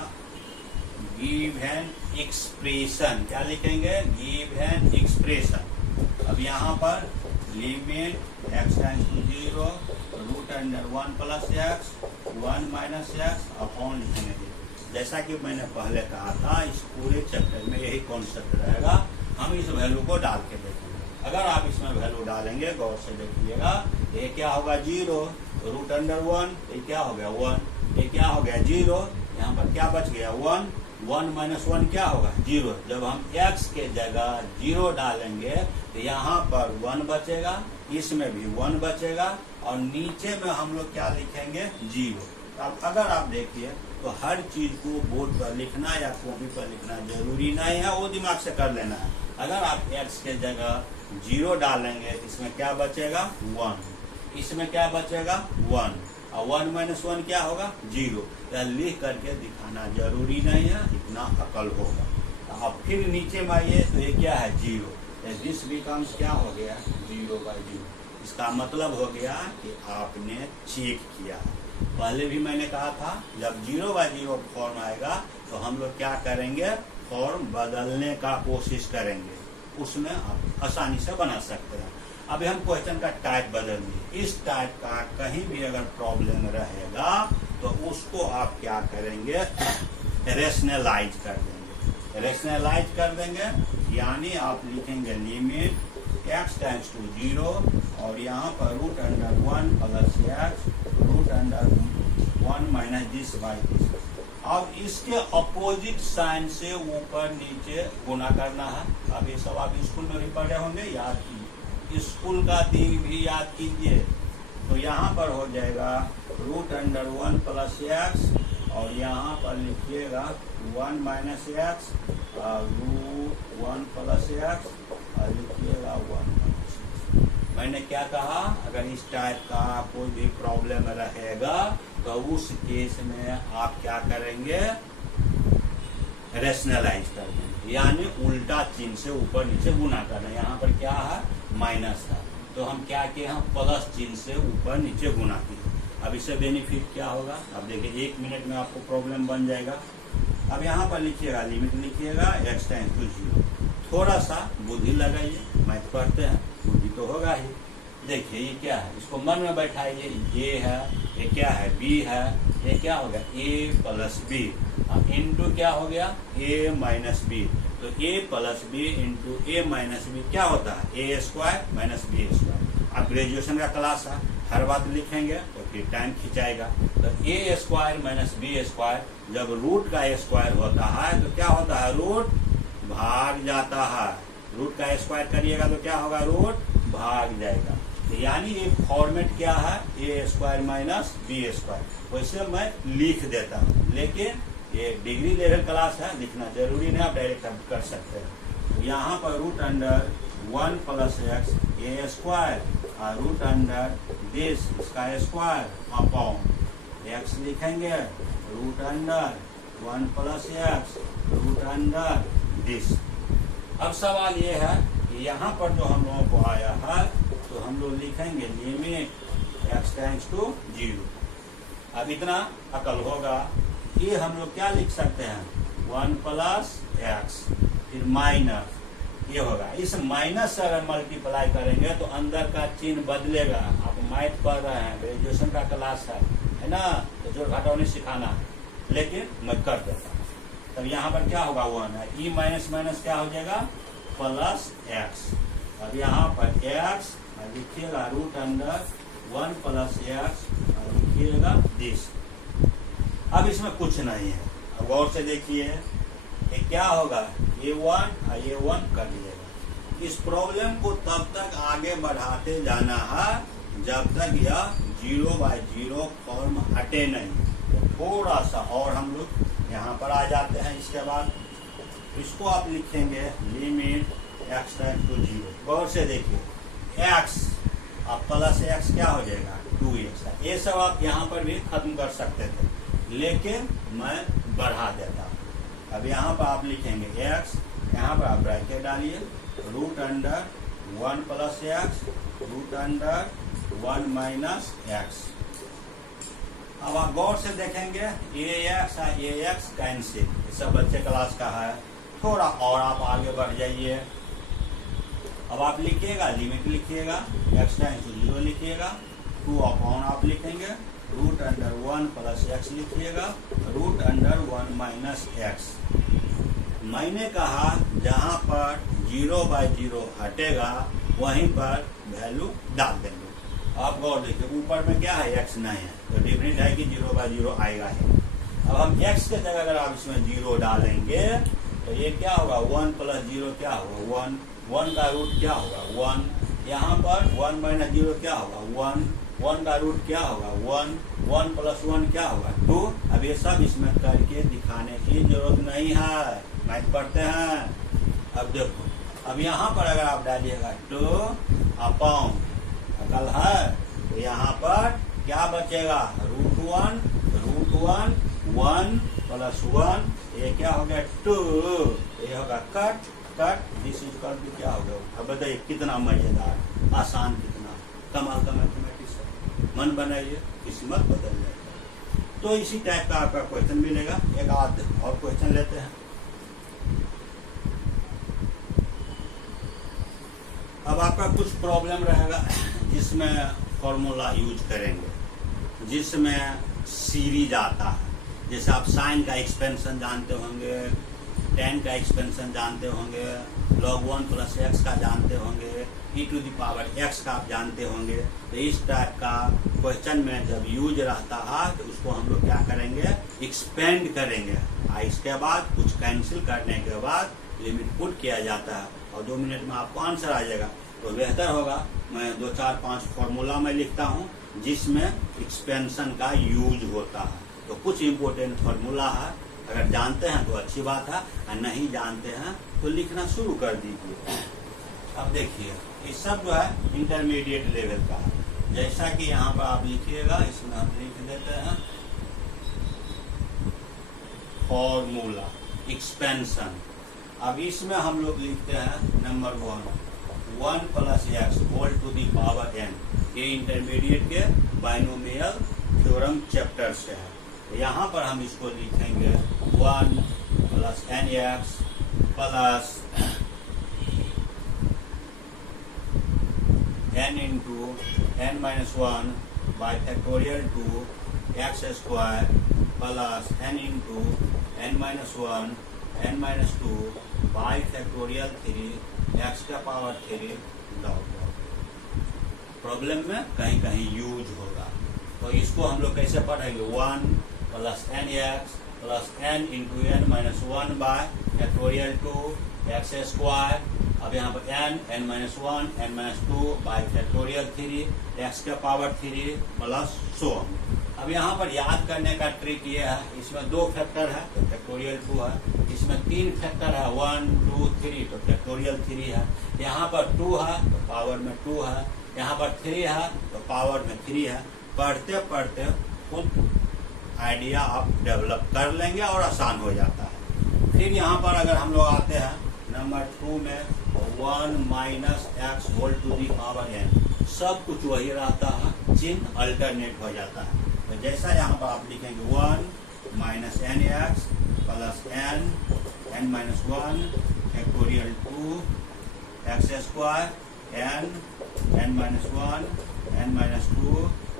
गिव एन एक्सप्रेशन। क्या लिखेंगे, गिव एन एक्सप्रेशन। अब यहाँ पर limit x tends to 0 root under 1 plus x 1 minus x upon लिखेंगे। जैसा कि मैंने पहले कहा था, इस पूरे चैप्टर में यही कॉन्सेप्ट रहेगा। हम इस वैल्यू को डाल के देखेंगे। अगर आप इसमें वैल्यू डालेंगे, गौर से देखिएगा, ये क्या होगा 0 रूट अंडर 1, ये क्या हो गया 1, ये क्या हो गया 0, यहाँ पर क्या बच गया 1, 1 माइनस 1 क्या होगा 0। जब हम x के जगह 0 डालेंगे तो यहाँ पर 1 बचेगा, इसमें भी 1 बचेगा, और नीचे में हम लोग क्या लिखेंगे 0। अब अगर आप देखिए तो हर चीज को बोर्ड पर लिखना या कॉपी पर लिखना जरूरी नहीं है, वो दिमाग से कर लेना है। अगर आप x के जगह 0 डालेंगे तो इसमें क्या बचेगा 1, इसमें क्या बचेगा 1, और 1 माइनस 1 क्या होगा 0। या लिख करके दिखाना जरूरी नहीं है, इतना अकल होगा। अब फिर नीचे में आइए तो ये क्या है 0, दिस बिकम्स क्या हो गया 0/0। इसका मतलब हो गया कि आपने चेक किया। पहले भी मैंने कहा था जब 0/0 फॉर्म आएगा तो हम लोग क्या करेंगे, फॉर्म बदलने का कोशिश करेंगे, उसमें आप आसानी से बना सकते हैं। अभी हम क्वेश्चन का टाइप बदलेंगे। इस टाइप का कहीं भी अगर प्रॉब्लम रहेगा तो उसको आप क्या करेंगे, रेशनलाइज कर देंगे। रेशनलाइज कर देंगे यानी आप लिखेंगे लिमिट x टेंड्स टू 0 और यहाँ पर root under 1 plus x root under 1 minus this by this. अब इसके अपोजिट साइन से ऊपर नीचे गुना करना है। अब ये सब आप स्कूल में भी पढ़े होंगे, याद कीजिए, स्कूल का दिन भी याद कीजिए। तो यहाँ पर हो जाएगा रूट अंडर 1 प्लस x और यहाँ पर लिखिएगा 1 minus x root 1 plus x और लिखिएगा 1 माइनस x। मैंने क्या कहा, अगर इस टाइप का कोई भी प्रॉब्लम रहेगा तो उस केस में आप क्या करेंगे, रेशनलाइज कर देंगे, यानी उल्टा चिन्ह से ऊपर नीचे गुना करना। यहाँ पर क्या है माइनस है, तो हम क्या किए हैं प्लस चिन्ह से ऊपर नीचे गुना किए। अब इससे बेनिफिट क्या होगा, अब देखिए 1 मिनट में आपको प्रॉब्लम बन जाएगा। अब यहाँ पर लिखिएगा लिमिट लिखिएगा x टेंड्स टू 0। थोड़ा सा बुद्धि लगाइए, मैथ पढ़ते हैं बुद्धि तो होगा ही। देखिए ये क्या है, इसको मन में बैठाइए, ये है, ये क्या है b है, ये क्या हो गया a प्लस b इंटू क्या हो गया a माइनस b। तो a plus b into a minus b क्या होता है a square minus b square. अब ग्रेजुएशन का क्लास है, हर बात लिखेंगे तो फिर टाइम खिंचाएगा। तो a square minus b square, जब रूट का a स्क्वायर होता है तो क्या होता है रूट भाग जाता है। रूट का स्क्वायर करिएगा तो क्या होगा रूट भाग जाएगा। तो यानी ये फॉर्मेट क्या है a square minus b square. वैसे मैं लिख देता हूँ, लेकिन ये डिग्री लेवल क्लास है, लिखना जरूरी नहीं, आप डायरेक्ट कर सकते हैं। तो यहाँ पर root under 1 plus x a square और रूट अंडर दिस इसका स्क्वायर अपॉन x लिखेंगे root under 1 plus x root under this. अब सवाल ये है कि यहाँ पर जो हम लोगों को आया है तो हम लोग लिखेंगे लिमिट x टेंड्स टू 0। अब इतना अकल होगा कि हम लोग क्या लिख सकते हैं 1 प्लस x फिर माइनस ये होगा। इस माइनस से अगर मल्टीप्लाई करेंगे तो अंदर का चिन्ह बदलेगा। आप मैथ पढ़ रहे हैं, ग्रेजुएशन का क्लास है, है ना, तो जोड़ घटाव नहीं सिखाना है, लेकिन मैं कर देता हूँ। तब यहाँ पर क्या होगा 1 है, ई माइनस माइनस क्या हो जाएगा प्लस एक्स। अब यहाँ पर x लिखिएगा रूट अंडर 1 प्लस एक्स लिखिएगा दिस। अब इसमें कुछ नहीं है, अब गौर से देखिए ये क्या होगा, ये 1 और ये 1 कर लिएगा। इस प्रॉब्लम को तब तक आगे बढ़ाते जाना है जब तक यह 0/0 फॉर्म हटे नहीं। तो थोड़ा सा और हम लोग यहाँ पर आ जाते हैं। इसके बाद इसको आप लिखेंगे लिमिट x टेंड टू 0। गौर से देखिए x अब प्लस x क्या हो जाएगा 2x। ये सब आप यहाँ पर भी खत्म कर सकते थे, लेकिन मैं बढ़ा देता हूँ। अब यहाँ पर आप लिखेंगे x, यहाँ पर आप ब्रैकेट डालिए root under 1 plus x root under 1 minus x. अब आप गौर से देखेंगे ये x कैंसिल, ये सब बच्चे क्लास का है। थोड़ा और आप आगे बढ़ जाइए। अब आप लिखिएगा लिमिट लिखिएगा x टेंड टू 0 लिखिएगा 2 अपॉन आप लिखेंगे रूट अंडर 1 प्लस एक्स लिखिएगा रूट अंडर 1 माइनस एक्स। मैंने कहा जहाँ पर 0/0 हटेगा वहीं पर वैल्यू डाल देंगे। आप गौर देखिए ऊपर में क्या है x नहीं है, तो डिफरेंट है कि 0/0 आएगा ही। अब हम x के जगह अगर आप इसमें 0 डालेंगे तो ये क्या होगा 1 प्लस 0 क्या होगा 1 का रूट क्या होगा 1। यहाँ पर 1 माइनस 0 क्या होगा 1 का रूट क्या होगा 1 प्लस 1 क्या होगा 2। अब ये सब इसमें करके दिखाने की जरूरत नहीं है, मैथ पढ़ते हैं। अब देखो अब यहाँ पर अगर आप डालिएगा 2 अपॉन अकल है तो यहाँ पर क्या बचेगा रूट 1 1 प्लस 1 ये क्या हो गया 2, ये होगा कट दिस इज कट क्या होगा। अब बताइए कितना मजेदार आसान कितना कमाल का मैथमेटिक्स है। मन बनाइए किस्मत बदल जाएगा। तो इसी टाइप का आपका क्वेश्चन मिलेगा। एक आध और क्वेश्चन लेते हैं। अब आपका कुछ प्रॉब्लम रहेगा जिसमें फॉर्मूला यूज करेंगे, जिसमें सीरीज आता है। जैसे आप साइन का एक्सपेंशन जानते होंगे, tan का एक्सपेंशन जानते होंगे, log 1 प्लस एक्स का जानते होंगे, e⁻x का आप जानते होंगे। तो इस टाइप का क्वेश्चन में जब यूज रहता है तो उसको हम लोग क्या करेंगे एक्सपेंड करेंगे। इसके बाद कुछ कैंसिल करने के बाद लिमिट पुट किया जाता है और 2 मिनट में आपको आंसर आ जाएगा। तो बेहतर होगा मैं 2 4 5 फॉर्मूला में लिखता हूँ जिसमें एक्सपेंशन का यूज होता है। तो कुछ इम्पोर्टेंट फॉर्मूला है, अगर जानते हैं तो अच्छी बात है, और नहीं जानते हैं तो लिखना शुरू कर दीजिए। अब देखिए ये सब जो है इंटरमीडिएट लेवल का है। जैसा कि यहाँ पर आप लिखिएगा, इसमें हम लिख देते हैं फॉर्मूला एक्सपेंशन। अब इसमें हम लोग लिखते हैं number 1 plus x whole to the power n। ये इंटरमीडिएट के बाइनोमियल थ्योरम चैप्टर से है। यहाँ पर हम इसको लिखेंगे 1 plus nx plus n into n minus 1 by factorial 2 x square plus n into n minus 1 n minus 2 by factorial 3 x का पावर 3 डॉट। प्रॉब्लम में कहीं कहीं यूज होगा, तो इसको हम लोग कैसे पढ़ेंगे 1 plus nx plus n into n minus 1 bye factorial 2 x square. अब यहाँ पर n minus 1 n minus 2 by factorial 3 x का पावर 3 प्लस 100। अब यहाँ पर याद करने का ट्रिक ये है, इसमें 2 फैक्टर है तो फैक्टोरियल 2 है, इसमें 3 फैक्टर है 1 2 3 तो फैक्टोरियल 3 है। यहाँ पर 2 है तो पावर में 2 है, यहाँ पर 3 है तो पावर में 3 है। पढ़ते पढ़ते खुद आइडिया आप डेवलप कर लेंगे और आसान हो जाता है। फिर यहाँ पर अगर हम लोग आते हैं नंबर 2 में 1 minus x whole to the power n, सब कुछ वही रहता है, चिन्ह अल्टरनेट हो जाता है। तो जैसा यहाँ पर आप लिखेंगे 1 minus nx plus n minus 1 factorial 2 x square n minus 1 n minus 2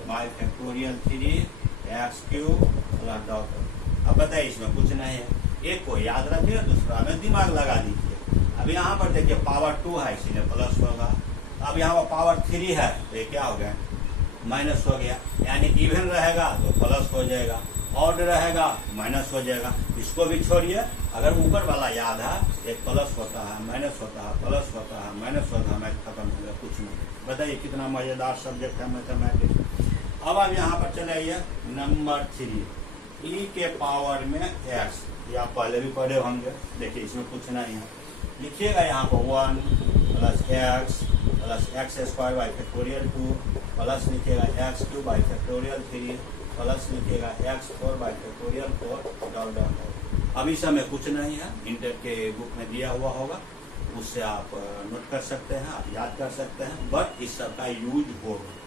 by factorial 3 x cube plus dot. अब बताइए इसमें कुछ नहीं है, एक को याद रखिए, दूसरा में दिमाग लगा दीजिए। अब यहाँ पर देखिए पावर 2 है इसीलिए प्लस होगा। अब यहाँ पर पावर 3 है तो ये क्या हो गया, माइनस हो गया। यानी इवन रहेगा तो प्लस हो जाएगा, ऑड रहेगा माइनस हो जाएगा। इसको भी छोड़िए, अगर ऊपर वाला याद है, एक प्लस होता है माइनस होता है प्लस होता है माइनस होता है, मैथ खत्म हो गया, कुछ नहीं। बताइए कितना मजेदार सब्जेक्ट है मैथमेटिक्स। अब आप यहाँ पर चले आइए नंबर 3, e के पावर में x, ये आप पहले भी पढ़े होंगे। देखिए इसमें कुछ नहीं है, लिखिएगा यहाँ पर 1 plus x square by factorial 2 plus लिखिएगा x cube by factorial 3 plus लिखिएगा x4 by factorial 4 dot dot. अभी समय कुछ नहीं है, इंटर के बुक में दिया हुआ होगा, उससे आप नोट कर सकते हैं, आप याद कर सकते हैं, बट इस सब का यूज होगा।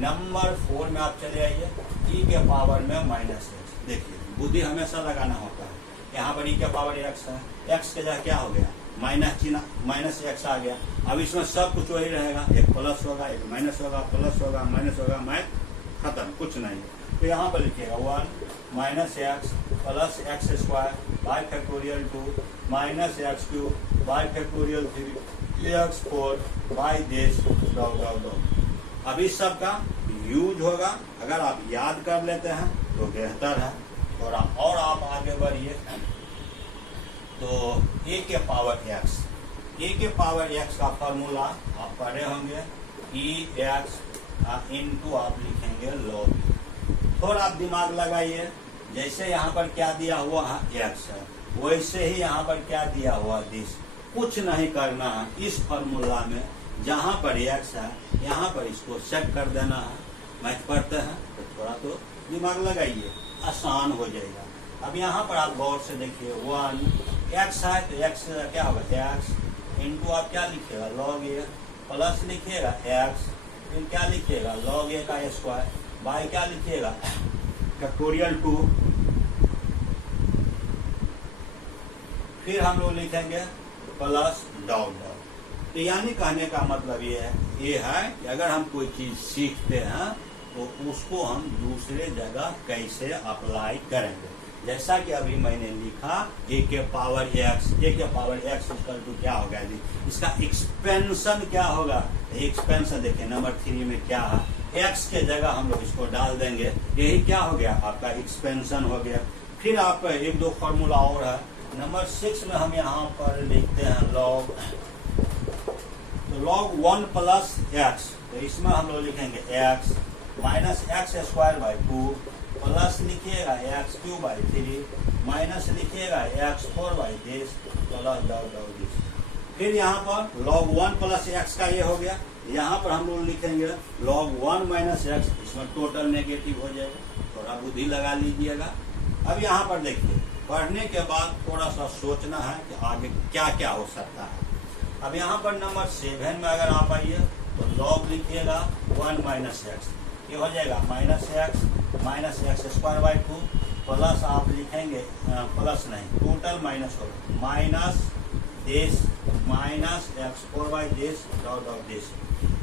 नंबर 4 में आप चले आइए, e के पावर में माइनस एक्स। देखिए बुद्धि हमेशा लगाना होता है। यहाँ पर e के पावर x है, x के जगह क्या हो गया, माइनस चिन्ह, माइनस एक्स आ गया। अब इसमें सब कुछ वही रहेगा, एक प्लस होगा एक माइनस होगा, प्लस होगा माइनस होगा, मैथ खत्म, कुछ नहीं। तो यहाँ पर लिखिएगा 1 minus x plus x square by factorial 2 minus x cube by factorial 3 x4 by this dot dot dot. अब इस सब का यूज होगा, अगर आप याद कर लेते हैं तो बेहतर है। थोड़ा और आप आगे बढ़िए तो a के पावर x, a के पावर x का फॉर्मूला आप पढ़े होंगे, e x इंटू आप लिखेंगे log। थोड़ा आप दिमाग लगाइए, जैसे यहाँ पर क्या दिया हुआ है x है, वैसे ही यहाँ पर क्या दिया हुआ दिस। कुछ नहीं करना है, इस फॉर्मूला में जहाँ पर x है यहाँ पर इसको सेट कर देना है। मैथ पढ़ते हैं तो थोड़ा तो दिमाग लगाइए, आसान हो जाएगा। अब यहाँ पर आप गौर से देखिए 1 x है तो x क्या होगा x इंटू आप क्या लिखिएगा log a प्लस लिखिएगा x, फिर क्या लिखिएगा log a का स्क्वायर बाई क्या लिखिएगा फैक्टोरियल 2, फिर हम लोग लिखेंगे प्लस डॉट डॉट। तो यानी कहने का मतलब ये है कि अगर हम कोई चीज सीखते हैं तो उसको हम दूसरे जगह कैसे अप्लाई करेंगे। जैसा कि अभी मैंने लिखा a के पावर x इक्वल टू क्या होगा जी, इसका एक्सपेंशन क्या होगा, एक्सपेंशन देखिए नंबर 3 में क्या है, x के जगह हम लोग इसको डाल देंगे, यही क्या हो गया आपका एक्सपेंशन हो गया। फिर आप एक दो फॉर्मूला और है, नंबर 6 में हम यहाँ पर लिखते हैं log, तो log 1 प्लस x, तो इसमें हम लोग लिखेंगे x minus x square by 2 plus लिखिएगा एक्स क्यूब बाई 3 माइनस लिखिएगा x4 by this plus dot dot this. फिर यहाँ पर log 1 प्लस एक्स का ये हो गया, यहाँ पर हम लोग लिखेंगे log 1 माइनस एक्स, इसमें टोटल नेगेटिव हो जाएगा, थोड़ा बुद्धि लगा लीजिएगा। अब यहाँ पर देखिए, पढ़ने के बाद थोड़ा सा सोचना है कि आगे क्या क्या हो सकता है। अब यहाँ पर नंबर 7 में अगर आप आइए तो log लिखिएगा 1 माइनस एक्स, ये हो जाएगा minus x square by 2 plus आप लिखेंगे प्लस नहीं टोटल माइनस होगा minus this minus x4 by this dot dot this.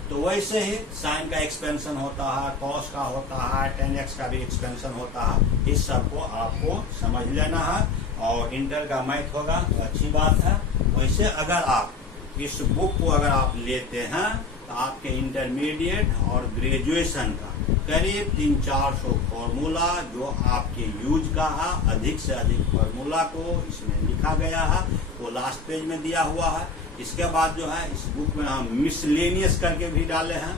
तो वैसे ही साइन का एक्सपेंशन होता है, कॉस का होता है, tan x का भी एक्सपेंशन होता है। इस सब को आपको समझ लेना है और इंटर का मैथ होगा तो अच्छी बात है। वैसे अगर आप इस बुक को अगर आप लेते हैं तो आपके इंटरमीडिएट और ग्रेजुएशन का करीब 300-400 फॉर्मूला जो आपके यूज का है, अधिक से अधिक फॉर्मूला को इसमें लिखा गया है, वो लास्ट पेज में दिया हुआ है। इसके बाद जो है इस बुक में हम मिसलेनियस करके भी डाले हैं,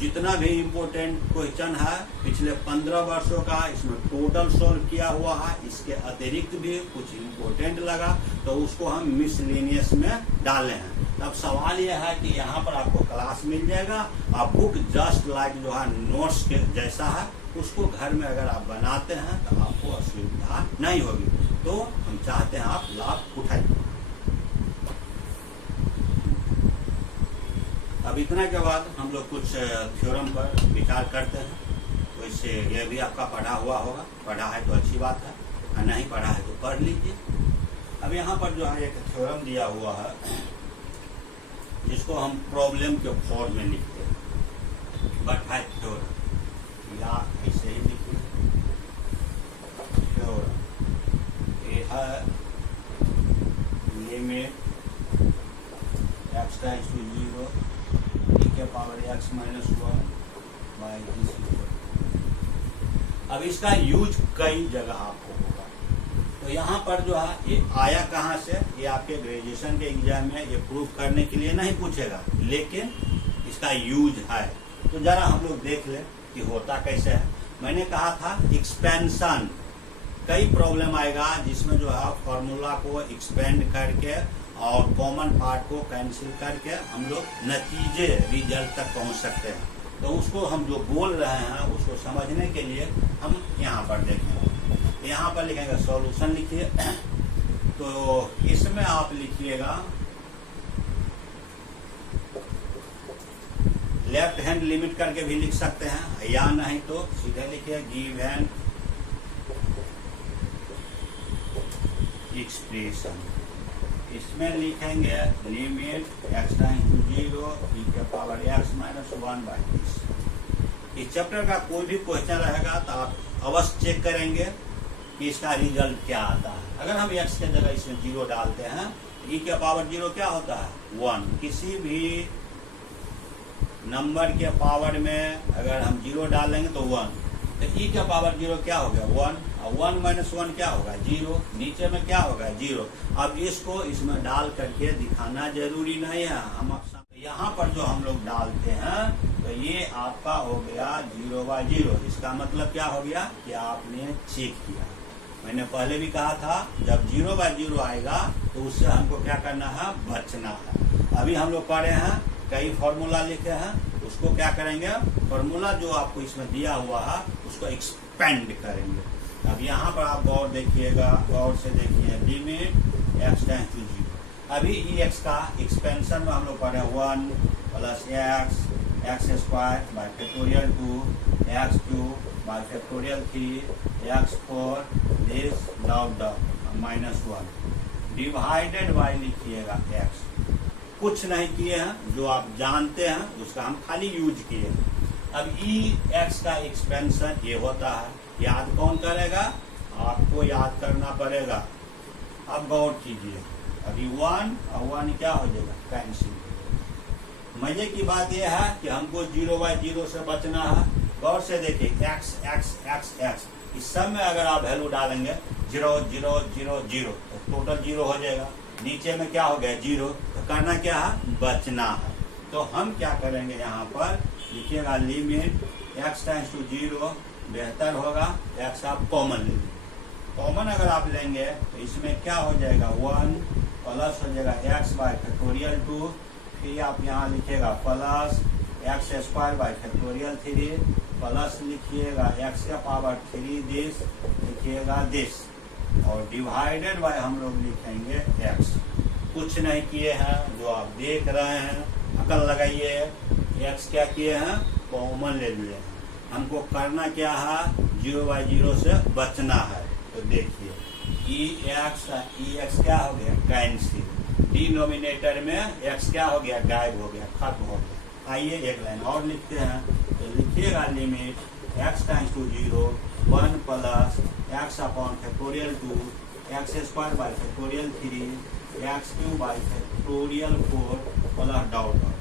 जितना भी इम्पोर्टेंट क्वेश्चन है पिछले 15 वर्षों का इसमें टोटल सॉल्व किया हुआ है। इसके अतिरिक्त भी कुछ इम्पोर्टेंट लगा तो उसको हम मिसलेनियस में डाले हैं। तब सवाल यह है कि यहाँ पर आपको क्लास मिल जाएगा, आप बुक जस्ट लाइक जो है नोट्स के जैसा है, उसको घर में अगर आप बनाते हैं तो आपको असुविधा नहीं होगी। तो हम चाहते हैं आप लाभ उठाइए। अब इतना के बाद हम लोग कुछ थ्योरम पर विचार करते हैं। तो इससे यह भी आपका पढ़ा हुआ होगा, पढ़ा है तो अच्छी बात है, और नहीं पढ़ा है तो पढ़ लीजिए। अब यहाँ पर जो है एक थ्योरम दिया हुआ है जिसको हम प्रॉब्लम के फॉर्म में लिखते हैं, बट है थ्योरम या ऐसे ही लिखिए। Limit x tends to 0 e के power x minus 1 by this. अब इसका यूज कई जगह आपको होगा। तो यहाँ पर जो है ये आया कहाँ से, ये आपके ग्रेजुएशन के एग्जाम में ये प्रूफ करने के लिए नहीं पूछेगा, लेकिन इसका यूज है। तो जरा हम लोग देख ले कि होता कैसे है। मैंने कहा था एक्सपेंशन, कई प्रॉब्लम आएगा जिसमें जो है फॉर्मूला को एक्सपेंड करके और कॉमन पार्ट को कैंसिल करके हम लोग नतीजे रिजल्ट तक पहुंच सकते हैं। तो उसको हम जो बोल रहे हैं उसको समझने के लिए हम यहाँ पर देखेंगे। यहाँ पर लिखेंगे सॉल्यूशन लिखिए। तो इसमें आप लिखिएगा लेफ्ट हैंड लिमिट करके भी लिख सकते हैं, या नहीं तो सीधे लिखिए गिवन एक्सप्रेशन। इसमें लिखेंगे limit x times to 0 e के power x minus 1 by this. इस चैप्टर का कोई भी क्वेश्चन रहेगा तो आप अवश्य चेक करेंगे कि इसका रिजल्ट क्या आता है। अगर हम x के जगह इसमें 0 डालते हैं e के पावर 0 क्या होता है 1। किसी भी नंबर के पावर में अगर हम 0 डालेंगे तो 1, तो e के पावर 0 क्या हो गया 1, और 1 माइनस 1 क्या होगा 0, नीचे में क्या होगा 0। अब इसको इसमें डाल करके दिखाना जरूरी नहीं है। हम यहाँ पर जो हम लोग डालते हैं तो ये आपका हो गया 0/0। इसका मतलब क्या हो गया कि आपने चेक किया। मैंने पहले भी कहा था जब 0/0 आएगा तो उससे हमको क्या करना है, बचना है। अभी हम लोग पढ़े हैं, कई फॉर्मूला लिखे हैं, उसको क्या करेंगे, फॉर्मूला जो आपको इसमें दिया हुआ है उसको एक्सपेंड करेंगे। अब यहाँ पर आप गौर देखिएगा, गौर से देखिए लिमिट x टेंड्स टू 0। अभी x का एक्सपेंशन में हम लोग पढ़े 1 plus x square by factorial 2 x³ by factorial 3 x4 this down minus 1 divided by लिखिएगा x। कुछ नहीं किए हैं, जो आप जानते हैं उसका हम खाली यूज किए। अब x का एक्सपेंशन ये होता है, याद कौन करेगा, आपको याद करना पड़ेगा। अब गौर कीजिए, अभी 1 और 1 क्या हो जाएगा, कैंसिल। मजे की बात यह है कि हमको 0/0 से बचना है। गौर से देखिए x इस सब में अगर आप वैल्यू डालेंगे 0 0 0 0 तो टोटल 0 हो जाएगा। नीचे में क्या हो गया 0, तो करना क्या है, बचना है। तो हम क्या करेंगे, यहाँ पर लिखिएगा लिमिट x टेंड्स टू 0। बेहतर होगा x आप कॉमन ले लीजिए। कॉमन अगर आप लेंगे तो इसमें क्या हो जाएगा 1 प्लस हो जाएगा x बाई फैक्टोरियल 2, फिर आप यहाँ लिखिएगा plus x square by factorial 3 plus लिखिएगा x का पावर 3 दिस लिखिएगा दिस, और डिवाइडेड बाय हम लोग लिखेंगे x। कुछ नहीं किए हैं, जो आप देख रहे हैं, अकल लगाइए। x क्या किए हैं, कॉमन ले लिए हैं। हमको करना क्या है, 0/0 से बचना है। तो देखिए ex क्या हो गया, कैंसिल। डिनोमिनेटर में x क्या हो गया, गायब हो गया, खत्म हो गया। आइए एक लाइन और लिखते हैं। तो लिखिएगा limit x tends to 0 1 plus x upon factorial 2 x square by factorial 3 x³ by factorial 4 plus dot.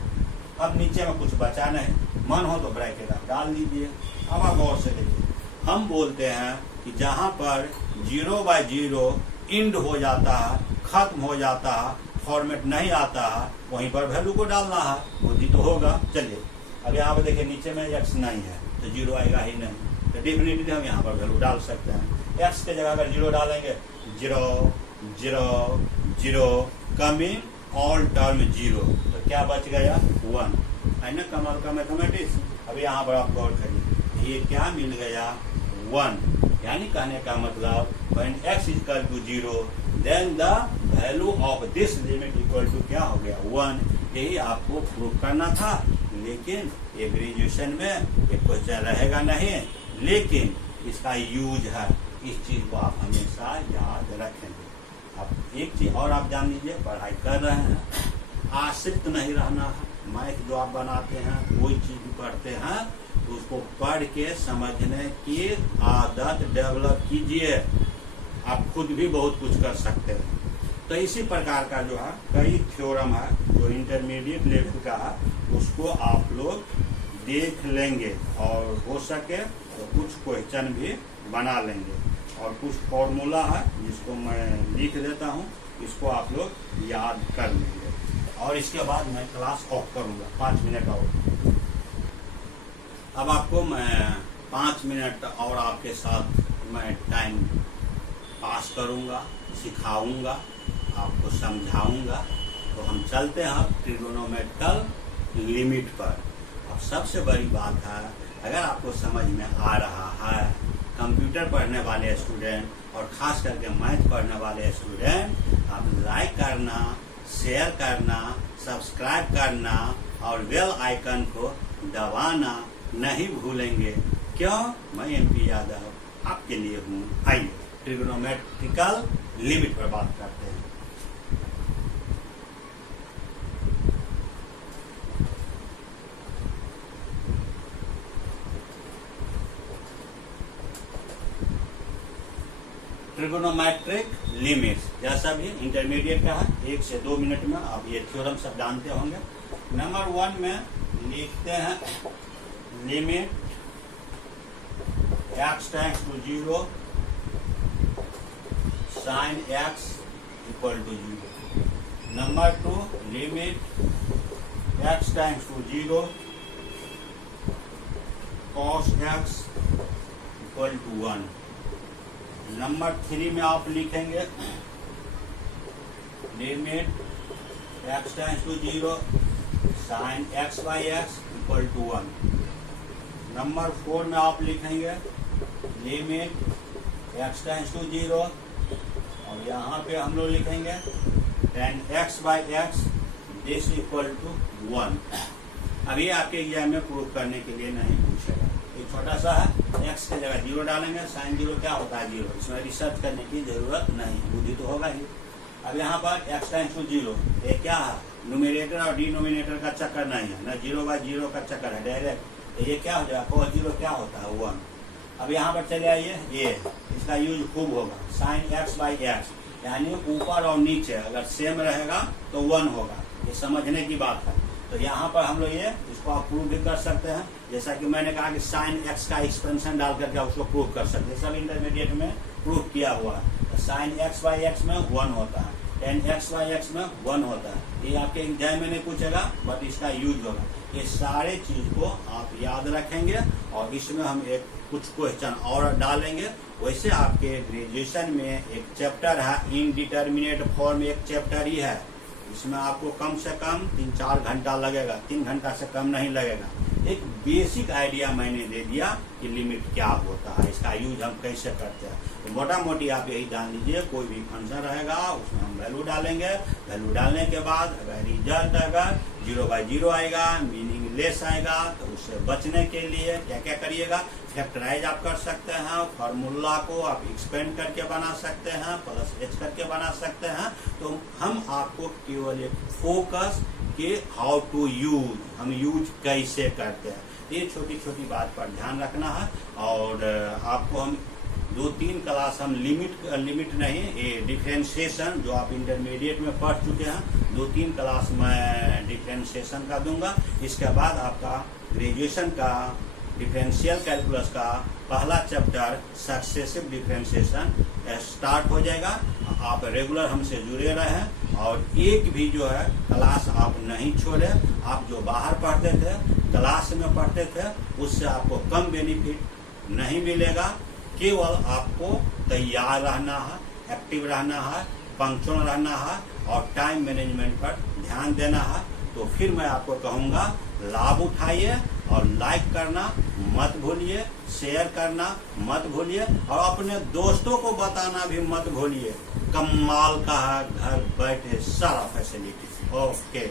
अब नीचे में कुछ बचा नहीं, मन हो तो ब्रैकेट आप डाल दीजिए। अब आप गौर से देखिए, हम बोलते हैं कि जहाँ पर 0/0 इंड हो जाता है, खत्म हो जाता है, फॉर्मेट नहीं आता है, वहीं पर वैल्यू को डालना है। बुद्धि तो होगा। चलिए अब यहाँ पर देखिए, नीचे में x नहीं है तो 0 आएगा ही नहीं, तो डेफिनेटली हम यहाँ पर वैल्यू डाल सकते हैं। x के जगह अगर 0 डालेंगे 0 0 0 कमिंग ऑल टर्म 0, तो क्या बच गया 1, है ना कमाल का मैथमेटिक्स। अब यहाँ पर आप गौर करिए, ये क्या मिल गया 1, यानी कहने का मतलब when x is equal to 0 then the value of this limit equal to क्या हो गया 1। यही आपको प्रूव करना था, लेकिन ये ग्रेजुएशन में ये क्वेश्चन रहेगा नहीं, लेकिन इसका यूज है। इस चीज को आप हमेशा याद रखेंगे। अब एक चीज और आप जान लीजिए, पढ़ाई कर रहे हैं, आश्रित नहीं रहना है। मैथ जो आप बनाते हैं, कोई चीज भी पढ़ते हैं तो उसको पढ़ के समझने की आदत डेवलप कीजिए। आप खुद भी बहुत कुछ कर सकते हैं। तो इसी प्रकार का जो है कई थ्योरम है जो इंटरमीडिएट लेवल का है, उसको आप लोग देख लेंगे और हो सके तो कुछ क्वेश्चन भी बना लेंगे। और कुछ फॉर्मूला है जिसको मैं लिख देता हूँ, इसको आप लोग याद कर लेंगे। और इसके बाद मैं क्लास ऑफ करूँगा 5 मिनट और। अब आपको मैं 5 मिनट और आपके साथ मैं टाइम पास करूँगा, सिखाऊंगा, आपको समझाऊंगा। तो हम चलते हैं ट्रिगोनोमेट्रिकल लिमिट पर। अब सबसे बड़ी बात है, अगर आपको समझ में आ रहा है, कंप्यूटर पढ़ने वाले स्टूडेंट और ख़ास करके मैथ पढ़ने वाले स्टूडेंट, आप लाइक करना, शेयर करना, सब्सक्राइब करना और बेल आइकन को दबाना नहीं भूलेंगे। क्यों? मैं MP यादव आपके लिए हूँ। आइए ट्रिगोनोमेट्रिकल लिमिट पर बात करते हैं। ट्रिगोनोमेट्रिक लिमिट जैसा भी इंटरमीडिएट का है, 1 से 2 मिनट में आप ये थ्योरम सब जानते होंगे। नंबर 1 में लिखते हैं limit x tends to 0 sin x equal to 0। Number 2 limit x tends to 0 cos x equal to 1। Number 3 में आप लिखेंगे limit x tends to 0 sin x by x equal to 1। Number 4 में आप लिखेंगे लिमिट x टेंड्स टू 0 और यहाँ पे हम लोग लिखेंगे tan x by x this equal to 1। अभी आपके एग्जाम में प्रूफ करने के लिए नहीं पूछेगा, एक छोटा सा है, x की जगह 0 डालेंगे, sin 0 क्या होता है 0, इसमें रिसर्च करने की जरूरत नहीं, बुद्धि तो होगा ही। अब यहाँ पर x टेंड्स टू 0 ये क्या है, न्यूमरेटर और डिनोमिनेटर का चक्कर नहीं है, ना 0/0 का चक्कर है डायरेक्ट। तो ये क्या हो जाएगा, cos 0 क्या होता है 1। अब यहाँ पर चले आइए, ये इसका यूज खूब होगा, sin x by x, यानी ऊपर और नीचे अगर सेम रहेगा तो 1 होगा, ये समझने की बात है। तो यहाँ पर हम लोग ये इसको आप प्रूव भी कर सकते हैं, जैसा कि मैंने कहा कि sin x का एक्सपेंशन डाल करके उसको प्रूव कर सकते हैं, सब इंटरमीडिएट में प्रूव किया हुआ है। तो sin x by x में 1 होता है, tan x by x में 1 होता है। ये आपके एग्जाम में नहीं पूछेगा बट इसका यूज होगा। ये सारे चीज को आप याद रखेंगे और इसमें हम एक कुछ क्वेश्चन और डालेंगे। वैसे आपके ग्रेजुएशन में एक चैप्टर है इनडिटर्मिनेट फॉर्म, एक चैप्टर ही है, इसमें आपको कम से कम 3-4 घंटा लगेगा, 3 घंटा से कम नहीं लगेगा। एक बेसिक आइडिया मैंने दे दिया कि लिमिट क्या होता है, इसका यूज हम कैसे करते हैं। तो मोटा मोटी आप यही जान लीजिए, कोई भी फंक्शन रहेगा उसमें हम वैल्यू डालेंगे, वैल्यू डालने के बाद अगर रिजल्ट अगर 0/0 आएगा, मीनिंगलेस आएगा, तो उससे बचने के लिए क्या क्या करिएगा, फैक्टराइज आप कर सकते हैं, फार्मूला को आप एक्सपेंड करके बना सकते हैं, +h करके बना सकते हैं। तो हम आपको केवल एक फोकस कि हाउ टू यूज, हम यूज कैसे करते हैं, ये छोटी छोटी बात पर ध्यान रखना है। और आपको हम 2-3 क्लास हम लिमिट नहीं, ये डिफरेंशिएशन जो आप इंटरमीडिएट में पढ़ चुके हैं, 2-3 क्लास मैं डिफरेंशिएशन का दूंगा। इसके बाद आपका ग्रेजुएशन का डिफरेंशियल कैलकुलस का पहला चैप्टर सक्सेसिव डिफरेंशिएशन स्टार्ट हो जाएगा। आप रेगुलर हमसे जुड़े रहें और एक भी जो है क्लास आप नहीं छोड़े। आप जो बाहर पढ़ते थे, क्लास में पढ़ते थे, उससे आपको कम बेनिफिट नहीं मिलेगा। केवल आपको तैयार रहना है, एक्टिव रहना है, पंक्चुअल रहना है और टाइम मैनेजमेंट पर ध्यान देना है। तो फिर मैं आपको कहूँगा लाभ उठाइए और लाइक करना मत भूलिए, शेयर करना मत भूलिए और अपने दोस्तों को बताना भी मत भूलिए। कमाल का है घर बैठे सारा फैसिलिटी। ओके।